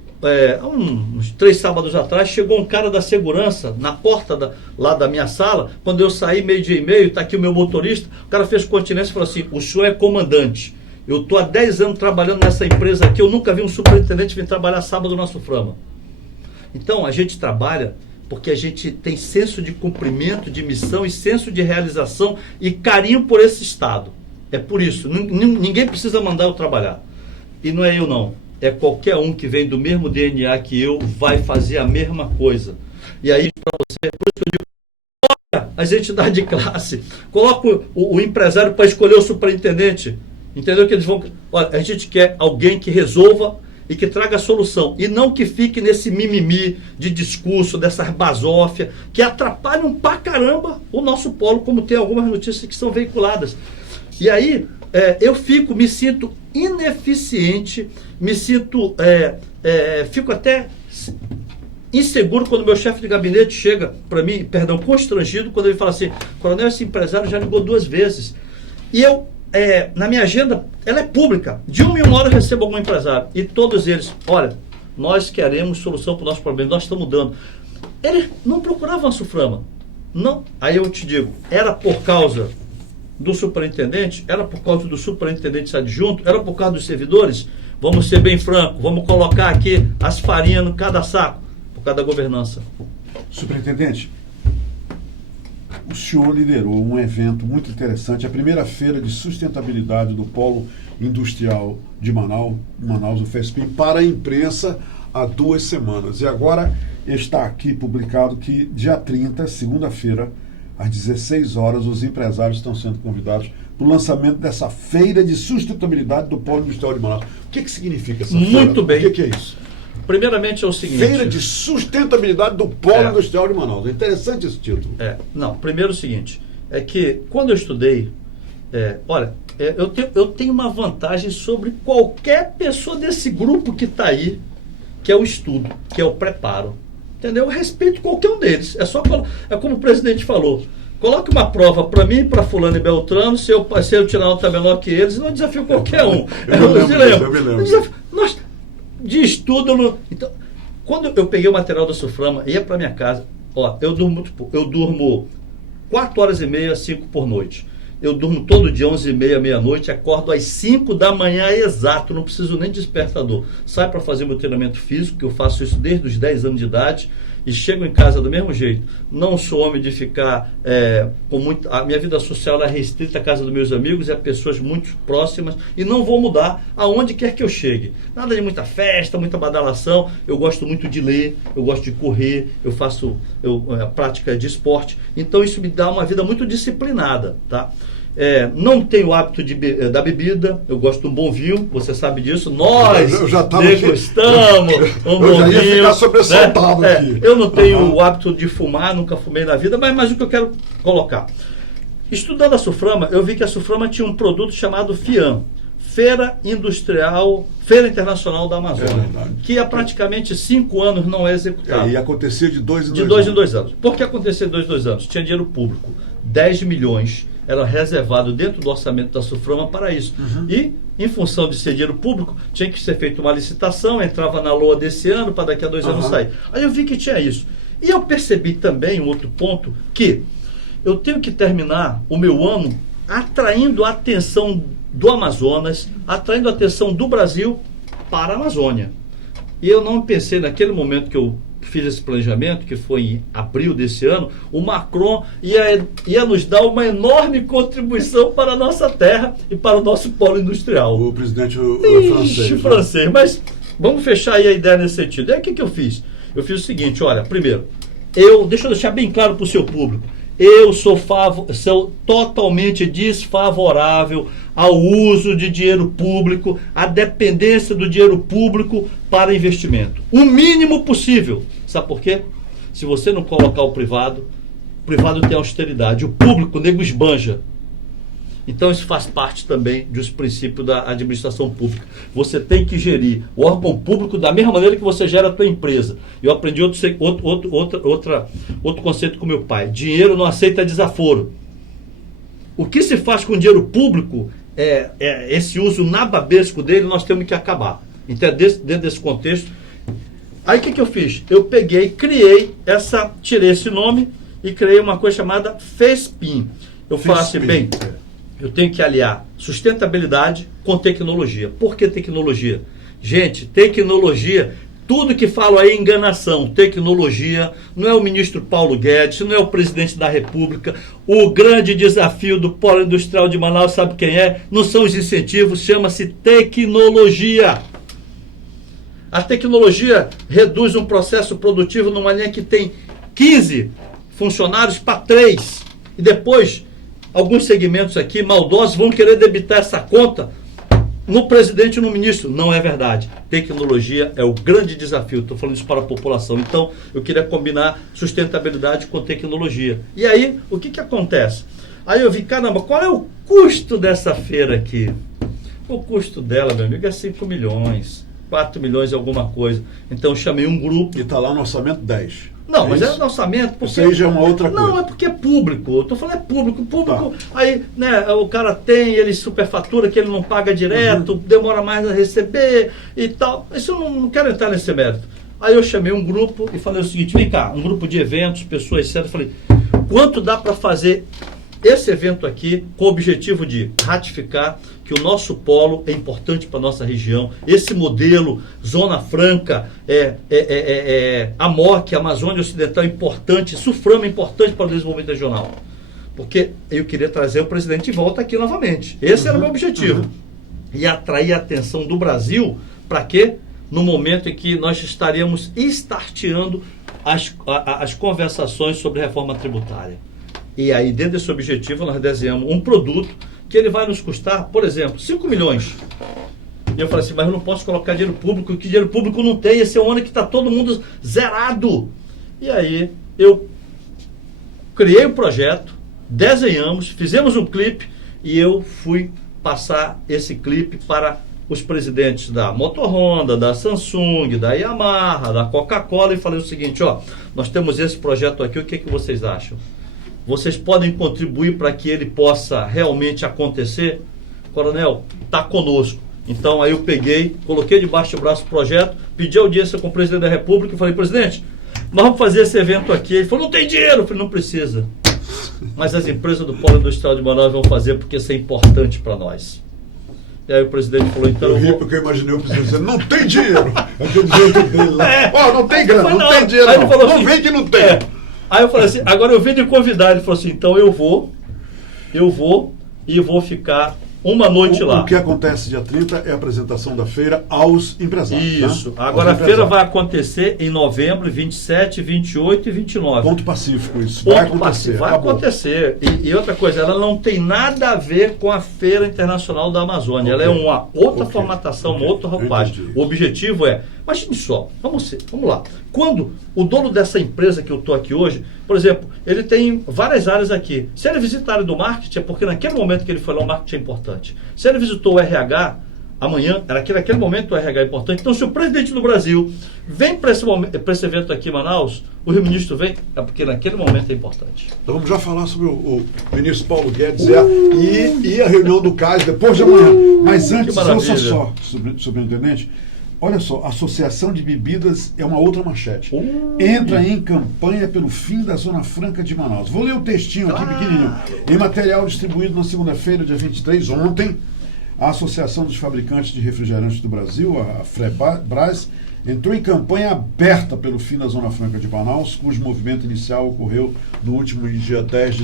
uns 3 sábados atrás, chegou um cara da segurança na porta lá da minha sala. Quando eu saí 12h30, está aqui o meu motorista, o cara fez continência e falou assim, o senhor é comandante. Eu estou há 10 anos trabalhando nessa empresa aqui, eu nunca vi um superintendente vir trabalhar sábado na Suframa. Então, a gente trabalha porque a gente tem senso de cumprimento, de missão e senso de realização e carinho por esse Estado. É por isso, ninguém precisa mandar eu trabalhar. E não é eu não, é qualquer um que vem do mesmo DNA que eu, vai fazer a mesma coisa. E aí, para você, por isso que eu digo, coloca as entidades de classe, coloca o empresário para escolher o superintendente. Entendeu que eles vão... Olha, a gente quer alguém que resolva e que traga a solução, e não que fique nesse mimimi de discurso, dessas basófias, que atrapalham pra caramba o nosso polo, como tem algumas notícias que são veiculadas. E aí, me sinto ineficiente, fico até inseguro quando meu chefe de gabinete chega para mim, constrangido, quando ele fala assim, coronel, esse empresário já ligou 2 vezes. E eu, na minha agenda, ela é pública. De 1 em 1 hora eu recebo algum empresário. E todos eles, olha, nós queremos solução para o nosso problema, nós estamos dando. Eles não procuravam a Suframa. Não, aí eu te digo, era por causa do superintendente? Era por causa do superintendente adjunto? Era por causa dos servidores? Vamos ser bem francos, vamos colocar aqui as farinhas no cada saco, por causa da governança. Superintendente, o senhor liderou um evento muito interessante, a primeira feira de sustentabilidade do Polo Industrial de Manaus, o FESPIM, para a imprensa há 2 semanas. E agora está aqui publicado que dia 30, segunda-feira, às 16 horas, os empresários estão sendo convidados para o lançamento dessa feira de sustentabilidade do Polo Industrial de Manaus. O que significa essa feira? Muito bem. O que é isso? Primeiramente é o seguinte... Feira de sustentabilidade do Polo Industrial de Manaus. É interessante esse título. Não, primeiro é o seguinte, é que quando eu estudei, eu tenho uma vantagem sobre qualquer pessoa desse grupo que está aí, que é o estudo, que é o preparo. Entendeu? Eu respeito qualquer um deles. É como o presidente falou. Coloque uma prova para mim, para fulano e beltrano, se eu tirar nota menor que eles, não desafio qualquer um. Eu me lembro. De estudo. Então, quando eu peguei o material da Suframa, ia para minha casa, eu durmo 4 horas e meia, 5 por noite. Eu durmo todo dia 11h30, meia-noite, acordo às 5 da manhã exato, não preciso nem de despertador. Saio para fazer meu treinamento físico, que eu faço isso desde os 10 anos de idade, e chego em casa do mesmo jeito. Não sou homem de ficar com muito... A minha vida social é restrita à casa dos meus amigos e a pessoas muito próximas, e não vou mudar aonde quer que eu chegue. Nada de muita festa, muita badalação. Eu gosto muito de ler, eu gosto de correr, eu faço prática de esporte. Então isso me dá uma vida muito disciplinada, tá? Não tenho o hábito da bebida, eu gosto de um bom vinho, você sabe disso. Nós degustamos um bom vinho. Ficar sobressaltado aqui. Eu não tenho o hábito de fumar, nunca fumei na vida, mas o que eu quero colocar. Estudando a Suframa, eu vi que a Suframa tinha um produto chamado FIAM, Feira Internacional da Amazônia, que há praticamente 5 anos não é executado. E acontecia de 2 em 2 anos. De 2 em 2 anos. Por que acontecia de 2 em 2 anos? Tinha dinheiro público, 10 milhões era reservado dentro do orçamento da Suframa para isso. E, em função de ser dinheiro público, tinha que ser feita uma licitação, entrava na LOA desse ano, para daqui a 2 anos sair. Aí eu vi que tinha isso. E eu percebi também um outro ponto, que eu tenho que terminar o meu ano atraindo a atenção do Amazonas, atraindo a atenção do Brasil para a Amazônia. E eu não pensei, naquele momento que eu fiz esse planejamento, que foi em abril desse ano, o Macron ia nos dar uma enorme contribuição para a nossa terra e para o nosso polo industrial. O presidente francês. Mas vamos fechar aí a ideia nesse sentido. E aí o que eu fiz? Eu fiz o seguinte, olha, primeiro, deixa eu deixar bem claro para o seu público, eu sou totalmente desfavorável ao uso de dinheiro público, à dependência do dinheiro público para investimento. O mínimo possível. Sabe por quê? Se você não colocar o privado tem austeridade. O público, o nego esbanja. Então isso faz parte também dos princípios da administração pública. Você tem que gerir o órgão público da mesma maneira que você gera a tua empresa. Eu aprendi outro conceito com meu pai. Dinheiro não aceita desaforo. O que se faz com dinheiro público, esse uso nababesco dele, nós temos que acabar. Então dentro desse contexto. Aí o que eu fiz? Eu tirei esse nome e criei uma coisa chamada FESPIM. Eu falo assim, bem... Eu tenho que aliar sustentabilidade com tecnologia. Por que tecnologia? Gente, tecnologia, tudo que falo aí é enganação. Tecnologia não é o ministro Paulo Guedes, não é o presidente da República. O grande desafio do Polo Industrial de Manaus, sabe quem é? Não são os incentivos, chama-se tecnologia. A tecnologia reduz um processo produtivo numa linha que tem 15 funcionários para 3. E depois... Alguns segmentos aqui, maldosos, vão querer debitar essa conta no presidente e no ministro. Não é verdade. Tecnologia é o grande desafio. Estou falando isso para a população. Então, eu queria combinar sustentabilidade com tecnologia. E aí, o que acontece? Aí eu vi, caramba, qual é o custo dessa feira aqui? O custo dela, meu amigo, é 5 milhões, 4 milhões e alguma coisa. Então, eu chamei um grupo. E está lá no orçamento 10. Não, mas é o orçamento. Isso aí já é uma outra coisa. Não, é porque é público. Eu estou falando público. Aí, né, o cara ele superfatura que ele não paga direto, demora mais a receber e tal. Isso eu não quero entrar nesse mérito. Aí eu chamei um grupo e falei o seguinte, vem cá, um grupo de eventos, pessoas sérias, falei, quanto dá para fazer esse evento aqui com o objetivo de ratificar que o nosso polo é importante para a nossa região, esse modelo Zona Franca, AMOC, Amazônia Ocidental é importante, Suframa é importante para o desenvolvimento regional. Porque eu queria trazer o presidente de volta aqui novamente. Esse era o meu objetivo. E atrair a atenção do Brasil, para quê? No momento em que nós estaríamos starteando as conversações sobre reforma tributária. E aí, dentro desse objetivo, nós desenhamos um produto que ele vai nos custar, por exemplo, 5 milhões. E eu falei assim, mas eu não posso colocar dinheiro público, que dinheiro público não tem, esse é o ano que está todo mundo zerado. E aí, eu criei o projeto, desenhamos, fizemos um clipe e eu fui passar esse clipe para os presidentes da Motor Honda, da Samsung, da Yamaha, da Coca-Cola e falei o seguinte, ó, nós temos esse projeto aqui, o que vocês acham? Vocês podem contribuir para que ele possa realmente acontecer? Coronel, está conosco. Então aí eu peguei, coloquei debaixo do braço o projeto, pedi audiência com o presidente da República e falei, presidente, nós vamos fazer esse evento aqui. Ele falou, não tem dinheiro. Eu falei, não precisa. Mas as empresas do Polo Industrial de Manaus vão fazer porque isso é importante para nós. E aí o presidente falou, então eu ri porque eu imaginei o presidente dizendo, não tem dinheiro. Aquele jeito dele lá. Não tem grana, não tem dinheiro. Aí ele falou assim, não vem que não tem. Aí eu falei assim, agora eu vim de convidar. Ele falou assim, então eu vou e vou ficar uma noite lá. O que acontece dia 30 é a apresentação da feira aos empresários. Isso. Tá? Agora a feira vai acontecer em novembro, 27, 28 e 29. Ponto pacífico isso. Ponto pacífico. Vai acontecer. E outra coisa, ela não tem nada a ver com a Feira Internacional da Amazônia. Ela é uma outra formatação, uma outra roupagem. O objetivo é, imagine só, vamos lá. Quando o dono dessa empresa que eu estou aqui hoje, por exemplo, ele tem várias áreas aqui. Se ele visitar a área do marketing, é porque naquele momento que ele foi lá, o marketing é importante. Se ele visitou o RH, amanhã, naquele momento o RH é importante. Então, se o presidente do Brasil vem para esse evento aqui em Manaus, o Rio-Ministro vem, é porque naquele momento é importante. Então vamos já falar sobre o ministro Paulo Guedes e a reunião do CAIS depois de amanhã. Mas antes, ouça só, superintendente, olha só, a Associação de Bebidas é uma outra manchete. Entra em campanha pelo fim da Zona Franca de Manaus. Vou ler o textinho aqui pequenininho. Em material distribuído na segunda-feira, dia 23, ontem, a Associação dos Fabricantes de Refrigerantes do Brasil, a FREBRAS, entrou em campanha aberta pelo fim da Zona Franca de Manaus, cujo movimento inicial ocorreu no último dia 10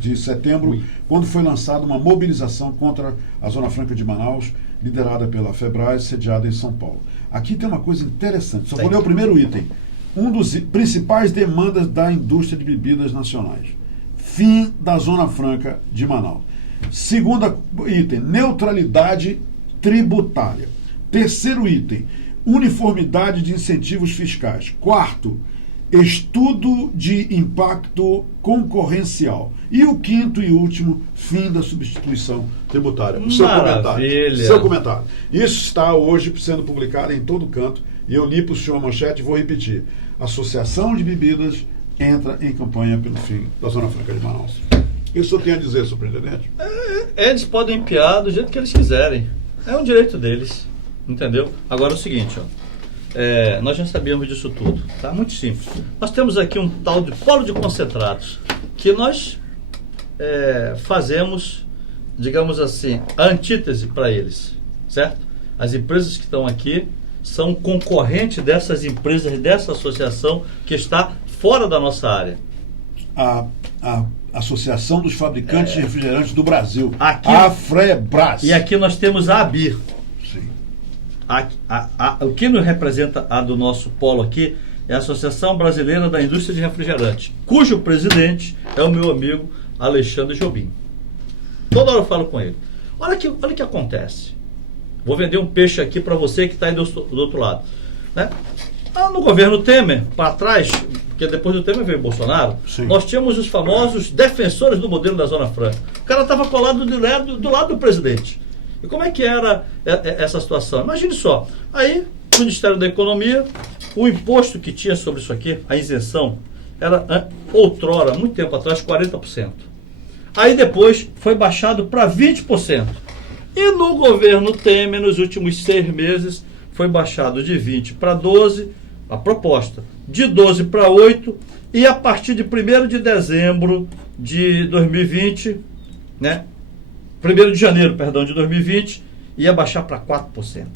de setembro, quando foi lançada uma mobilização contra a Zona Franca de Manaus, liderada pela FEBRAS, sediada em São Paulo. Aqui tem uma coisa interessante, só vou ler o primeiro item. Um dos principais demandas da indústria de bebidas nacionais. Fim da Zona Franca de Manaus. Segundo item, neutralidade tributária. Terceiro item, uniformidade de incentivos fiscais. Quarto, estudo de impacto concorrencial. E o quinto e último, fim da substituição tributária. O seu comentário. Seu comentário. Isso está hoje sendo publicado em todo canto e eu li para o senhor a manchete e vou repetir. Associação de Bebidas entra em campanha pelo fim da Zona Franca de Manaus. Isso eu tenho a dizer, superintendente? Eles podem empiar do jeito que eles quiserem. É um direito deles. Entendeu? Agora é o seguinte, ó. Nós já sabíamos disso tudo. Tá? Muito simples. Nós temos aqui um tal de polo de concentrados que nós fazemos, digamos assim, a antítese para eles. Certo? As empresas que estão aqui são concorrentes dessas empresas, dessa associação que está fora da nossa área. A Associação dos Fabricantes de Refrigerantes do Brasil, aqui, a FREBRAS. E aqui nós temos a ABIR. Sim. O que nos representa a do nosso polo aqui é a Associação Brasileira da Indústria de Refrigerante, cujo presidente é o meu amigo Alexandre Jobim. Toda hora eu falo com ele. Olha o que acontece. Vou vender um peixe aqui para você que está aí do outro lado. Né? No governo Temer, para trás, porque depois do Temer veio o Bolsonaro, sim, nós tínhamos os famosos defensores do modelo da Zona Franca. O cara estava colado do lado do presidente. E como é que era essa situação? Imagine só. Aí, o Ministério da Economia, o imposto que tinha sobre isso aqui, a isenção, era outrora, muito tempo atrás, 40%. Aí depois foi baixado para 20%. E no governo Temer, nos últimos 6 meses, foi baixado de 20% para 12%, a proposta, de 12 para 8, e a partir de 1º de dezembro de 2020, né? 1º de janeiro, perdão, de 2020, ia baixar para 4%.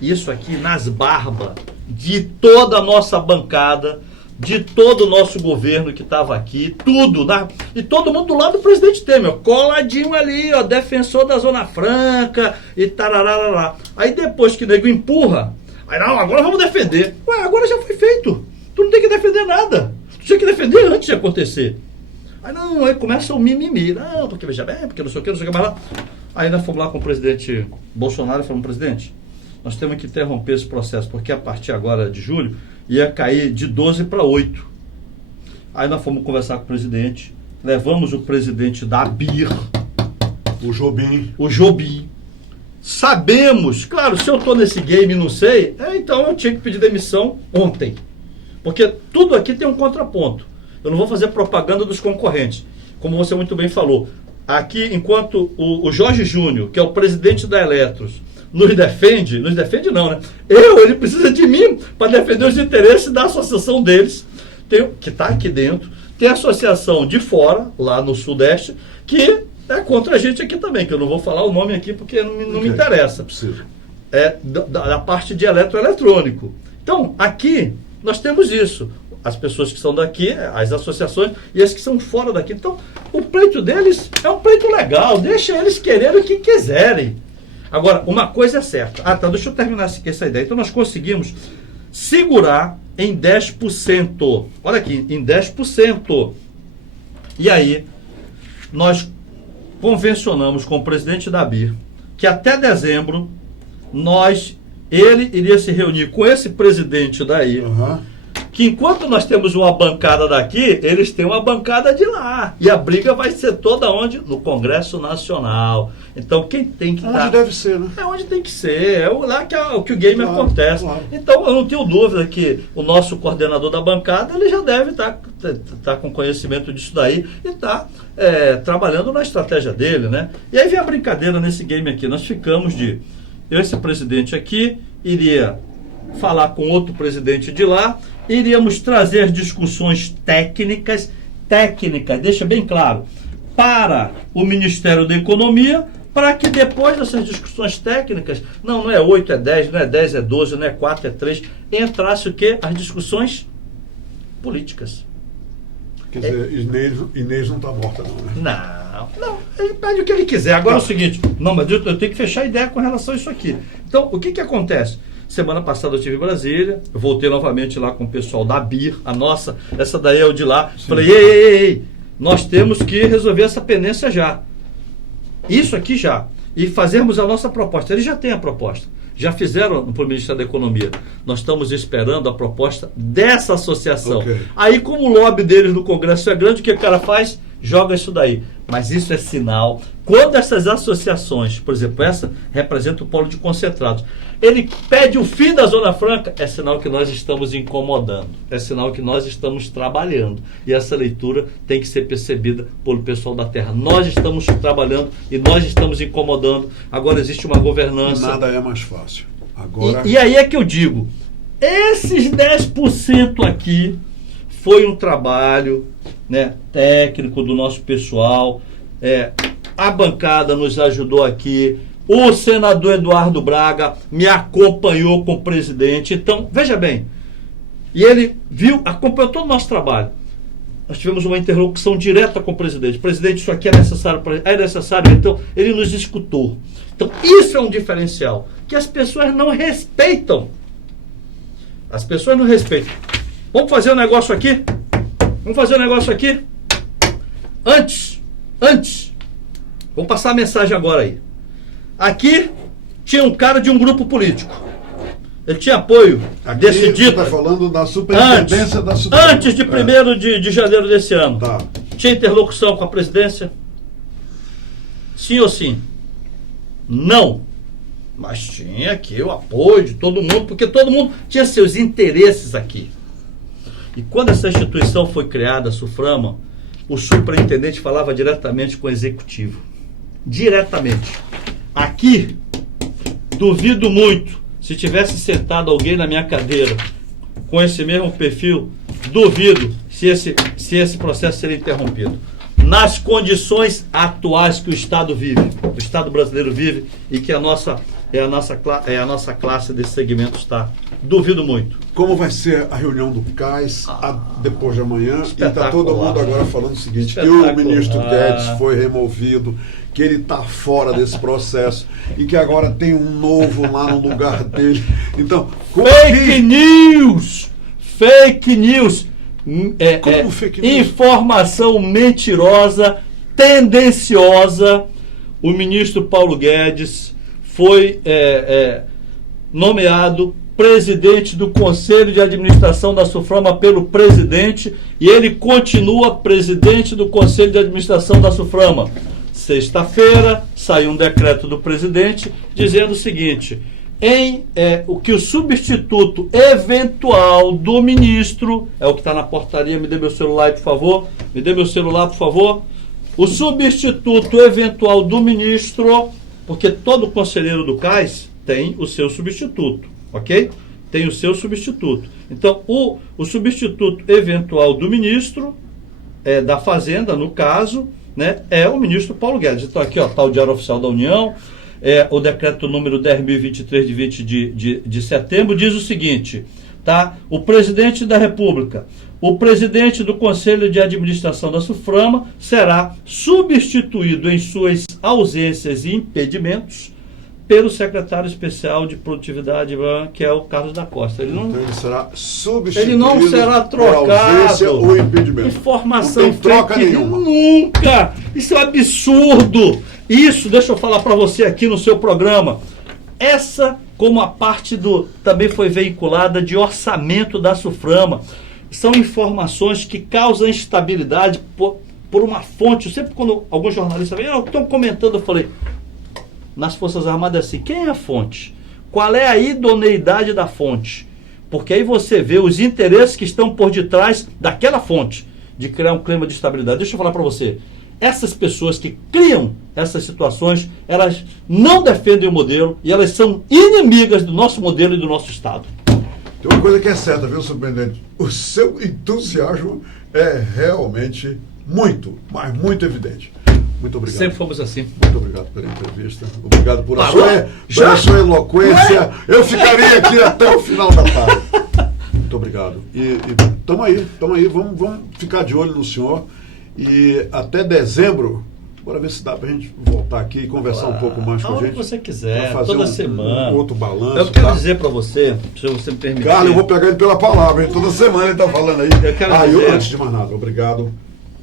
Isso aqui nas barbas de toda a nossa bancada, de todo o nosso governo que estava aqui, tudo, né? E todo mundo do lado do presidente Temer, coladinho ali, ó, defensor da Zona Franca e tarararará. Aí depois que o nego empurra, aí não, agora vamos defender. Ué, agora já foi feito. Tu não tem que defender nada. Tu tinha que defender antes de acontecer. Aí não, aí começa o mimimi. Não, porque veja bem, porque não sei o que, não sei o que mais lá. Aí nós fomos lá com o presidente Bolsonaro e falamos, presidente, nós temos que interromper esse processo, porque a partir agora de julho ia cair de 12 para 8. Aí nós fomos conversar com o presidente, levamos o presidente da ABIR, o Jobim. Sabemos, claro, se eu estou nesse game e não sei, então eu tinha que pedir demissão ontem. Porque tudo aqui tem um contraponto. Eu não vou fazer propaganda dos concorrentes, como você muito bem falou. Aqui, enquanto o Jorge Júnior, que é o presidente da Eletros, nos defende não, né? Ele precisa de mim para defender os interesses da associação deles, que está aqui dentro. Tem a associação de fora, lá no Sudeste, que é contra a gente aqui também, que eu não vou falar o nome aqui porque não me interessa. É da parte de eletroeletrônico. Então, aqui, nós temos isso. As pessoas que são daqui, as associações, e as que são fora daqui. Então, o pleito deles é um pleito legal, deixa eles quererem o que quiserem. Agora, uma coisa é certa. Deixa eu terminar essa ideia. Então, nós conseguimos segurar em 10%. Olha aqui, em 10%. E aí, nós convencionamos com o presidente da ABIR que até dezembro, ele iria se reunir com esse presidente daí, que enquanto nós temos uma bancada daqui, eles têm uma bancada de lá. E a briga vai ser toda onde? No Congresso Nacional. Então, quem tem que estar... Onde deve ser, né? É onde tem que ser. É lá que o game acontece. Claro. Então, eu não tenho dúvida que o nosso coordenador da bancada, ele já deve estar com conhecimento disso daí e está trabalhando na estratégia dele, né? E aí vem a brincadeira nesse game aqui. Nós ficamos esse presidente aqui iria falar com outro presidente de lá, iríamos trazer discussões técnicas, deixa bem claro, para o Ministério da Economia, para que depois dessas discussões técnicas, não é 8, é 10, não é 10, é 12, não é 4, é 3, entrasse o quê? As discussões políticas. Quer dizer, Inês não está morta não, né? Não, ele pede o que ele quiser. Agora é o seguinte, mas eu tenho que fechar a ideia com relação a isso aqui. Então, o que acontece? Semana passada eu estive em Brasília, eu voltei novamente lá com o pessoal da ABIR, essa daí é o de lá. Sim. Falei, ei, nós temos que resolver essa pendência já. Isso aqui já. E fazermos a nossa proposta. Eles já têm a proposta. Já fizeram para o Ministério da Economia. Nós estamos esperando a proposta dessa associação. Okay. Aí, como o lobby deles no Congresso é grande, o que o cara faz? Joga isso daí. Mas isso é sinal. Quando essas associações, por exemplo, essa representa o polo de concentrados, ele pede o fim da Zona Franca, é sinal que nós estamos incomodando, é sinal que nós estamos trabalhando. E essa leitura tem que ser percebida pelo pessoal da terra. Nós estamos trabalhando e nós estamos incomodando. Agora existe uma governança. Nada é mais fácil. Agora... E aí é que eu digo, esses 10% aqui foi um trabalho, né, técnico do nosso pessoal. A bancada nos ajudou aqui. O senador Eduardo Braga me acompanhou com o presidente. Então, veja bem, e ele acompanhou todo o nosso trabalho. Nós tivemos uma interlocução direta com o presidente. Presidente, isso aqui é necessário, então ele nos escutou. Então, isso é um diferencial que as pessoas não respeitam. As pessoas não respeitam. Vamos fazer um negócio aqui? Antes, vou passar a mensagem agora aí. Aqui tinha um cara de um grupo político. Ele tinha apoio decidido. Você está falando da superintendência da Suprema. Antes de 1º de janeiro desse ano. Tá. Tinha interlocução com a presidência? Sim ou sim? Não. Mas tinha aqui o apoio de todo mundo, porque todo mundo tinha seus interesses aqui. E quando essa instituição foi criada, a SUFRAMA, o superintendente falava diretamente com o executivo. Diretamente. Aqui, duvido muito, se tivesse sentado alguém na minha cadeira com esse mesmo perfil, duvido se esse processo seria interrompido. Nas condições atuais que o Estado vive, o Estado brasileiro vive e que a nossa classe desse segmento está. Duvido muito. Como vai ser a reunião do CAIS depois de amanhã? E está todo mundo agora falando o seguinte, que o ministro Guedes foi removido, que ele está fora desse processo e que agora tem um novo lá no lugar dele. Então, Fake news! Fake news! Como fake news? Informação mentirosa, tendenciosa. O ministro Paulo Guedes foi nomeado presidente do Conselho de Administração da SUFRAMA pelo presidente e ele continua presidente do Conselho de Administração da SUFRAMA. Sexta-feira saiu um decreto do presidente dizendo o seguinte: o que o substituto eventual do ministro, é o que está na portaria, me dê meu celular aí, por favor, o substituto eventual do ministro, porque todo conselheiro do CAIS tem o seu substituto, ok? Tem o seu substituto. Então, o substituto eventual do ministro, da Fazenda, no caso, né, é o ministro Paulo Guedes. Então, aqui está o Diário Oficial da União, o decreto número 10.023 de 20 de setembro, diz o seguinte, tá? O presidente da República, o presidente do Conselho de Administração da SUFRAMA será substituído em suas ausências e impedimentos pelo secretário especial de produtividade, que é o Carlos da Costa. Ele não será substituído. Ele não será trocado. Ou impedimento. Informação não tem troca nenhuma. Nunca. Isso é um absurdo. Isso, deixa eu falar para você aqui no seu programa. Essa, como a parte também foi veiculada de orçamento da SUFRAMA, são informações que causam instabilidade por uma fonte. Sempre quando alguns jornalistas estão comentando, eu falei, nas Forças Armadas é assim, quem é a fonte? Qual é a idoneidade da fonte? Porque aí você vê os interesses que estão por detrás daquela fonte, de criar um clima de estabilidade. Deixa eu falar para você, essas pessoas que criam essas situações, elas não defendem o modelo e elas são inimigas do nosso modelo e do nosso Estado. Tem uma coisa que é certa, viu, superintendente? O seu entusiasmo é realmente muito, mas muito evidente. Muito obrigado. Sempre fomos assim. Muito obrigado pela entrevista. Obrigado por a sua eloquência. Eu ficaria aqui até o final da tarde. Muito obrigado. E estamos aí. Vamos ficar de olho no senhor. E até dezembro, bora ver se dá para a gente voltar aqui e conversar um pouco mais com a gente. Onde você quiser, toda semana. Outro balanço. Eu quero dizer para você, se você me permitir. Carlos, eu vou pegar ele pela palavra, hein? Toda semana ele está falando aí. Eu quero dizer... antes de mais nada, obrigado.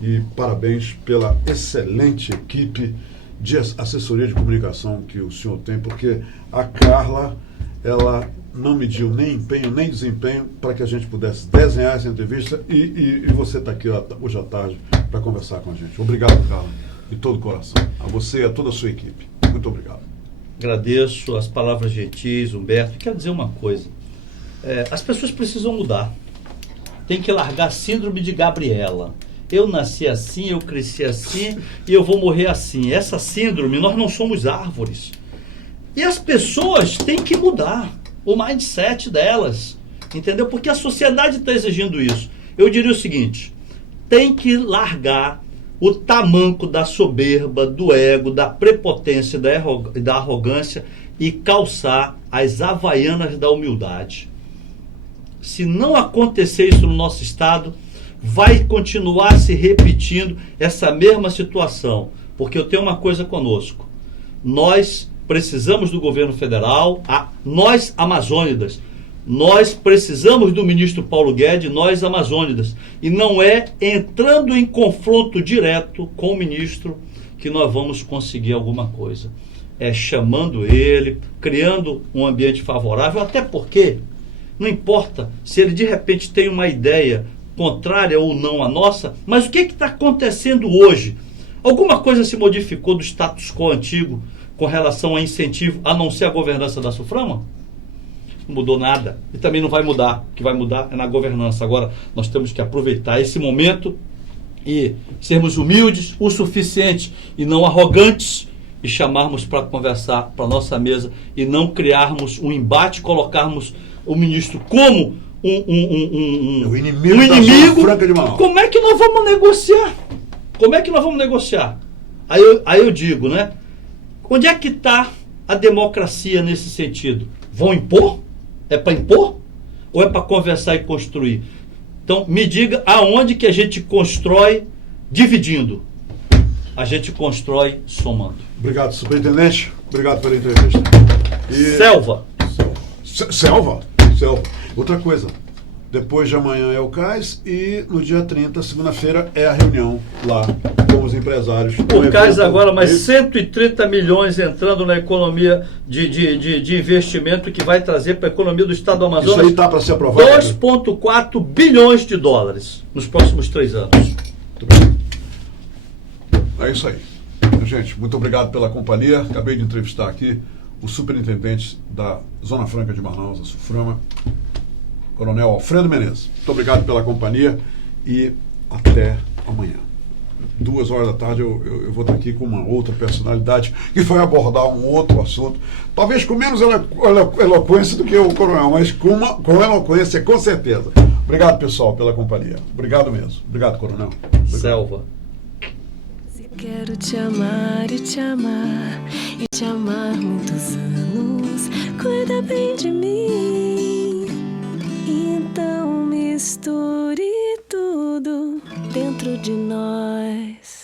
E parabéns pela excelente equipe de assessoria de comunicação que o senhor tem, porque a Carla, ela não mediu nem empenho, nem desempenho para que a gente pudesse desenhar essa entrevista e você está aqui hoje à tarde para conversar com a gente. Obrigado, Carla, de todo o coração. A você e a toda a sua equipe. Muito obrigado. Agradeço as palavras gentis, Humberto. Quero dizer uma coisa. As pessoas precisam mudar. Tem que largar a síndrome de Gabriela. Eu nasci assim, eu cresci assim e eu vou morrer assim. Essa síndrome, nós não somos árvores. E as pessoas têm que mudar o mindset delas, entendeu? Porque a sociedade está exigindo isso. Eu diria o seguinte, tem que largar o tamanco da soberba, do ego, da prepotência e da arrogância e calçar as havaianas da humildade. Se não acontecer isso no nosso Estado, vai continuar se repetindo essa mesma situação, porque eu tenho uma coisa conosco, nós precisamos do governo federal, nós amazônidas, nós precisamos do ministro Paulo Guedes, nós amazônidas, e não é entrando em confronto direto com o ministro que nós vamos conseguir alguma coisa, é chamando ele, criando um ambiente favorável, até porque não importa se ele de repente tem uma ideia contrária ou não à nossa, mas o que está acontecendo hoje? Alguma coisa se modificou do status quo antigo com relação a incentivo, a não ser a governança da SUFRAMA? Não mudou nada. E também não vai mudar. O que vai mudar é na governança. Agora, nós temos que aproveitar esse momento e sermos humildes o suficiente e não arrogantes e chamarmos para conversar para a nossa mesa e não criarmos um embate, colocarmos o ministro como o inimigo da Zona Franca de Manaus. Como é que nós vamos negociar? Como é que nós vamos negociar? Aí eu digo, né? Onde é que está a democracia nesse sentido? Vão impor? É para impor? Ou é para conversar e construir? Então, me diga aonde que a gente constrói dividindo. A gente constrói somando. Obrigado, superintendente. Obrigado pela entrevista. Selva. Selva. Outra coisa. Depois de amanhã é o CAIS e no dia 30, segunda-feira, é a reunião lá com os empresários. O CAIS agora, mais 130 milhões entrando na economia de investimento que vai trazer para a economia do estado do Amazonas. Isso aí está para ser aprovado. 2,4 bilhões de dólares nos próximos 3 anos. Muito bem. É isso aí. Gente, muito obrigado pela companhia. Acabei de entrevistar aqui o superintendente da Zona Franca de Manaus, a SUFRAMA, Coronel Alfredo Menezes. Muito obrigado pela companhia e até amanhã. 2 horas da tarde eu vou estar aqui com uma outra personalidade que vai abordar um outro assunto, talvez com menos eloquência do que o Coronel, mas com eloquência, com certeza. Obrigado, pessoal, pela companhia. Obrigado mesmo. Obrigado, Coronel. Obrigado. Selva. Quero te amar e te amar e te amar muitos anos. Cuida bem de mim. Então misture tudo dentro de nós.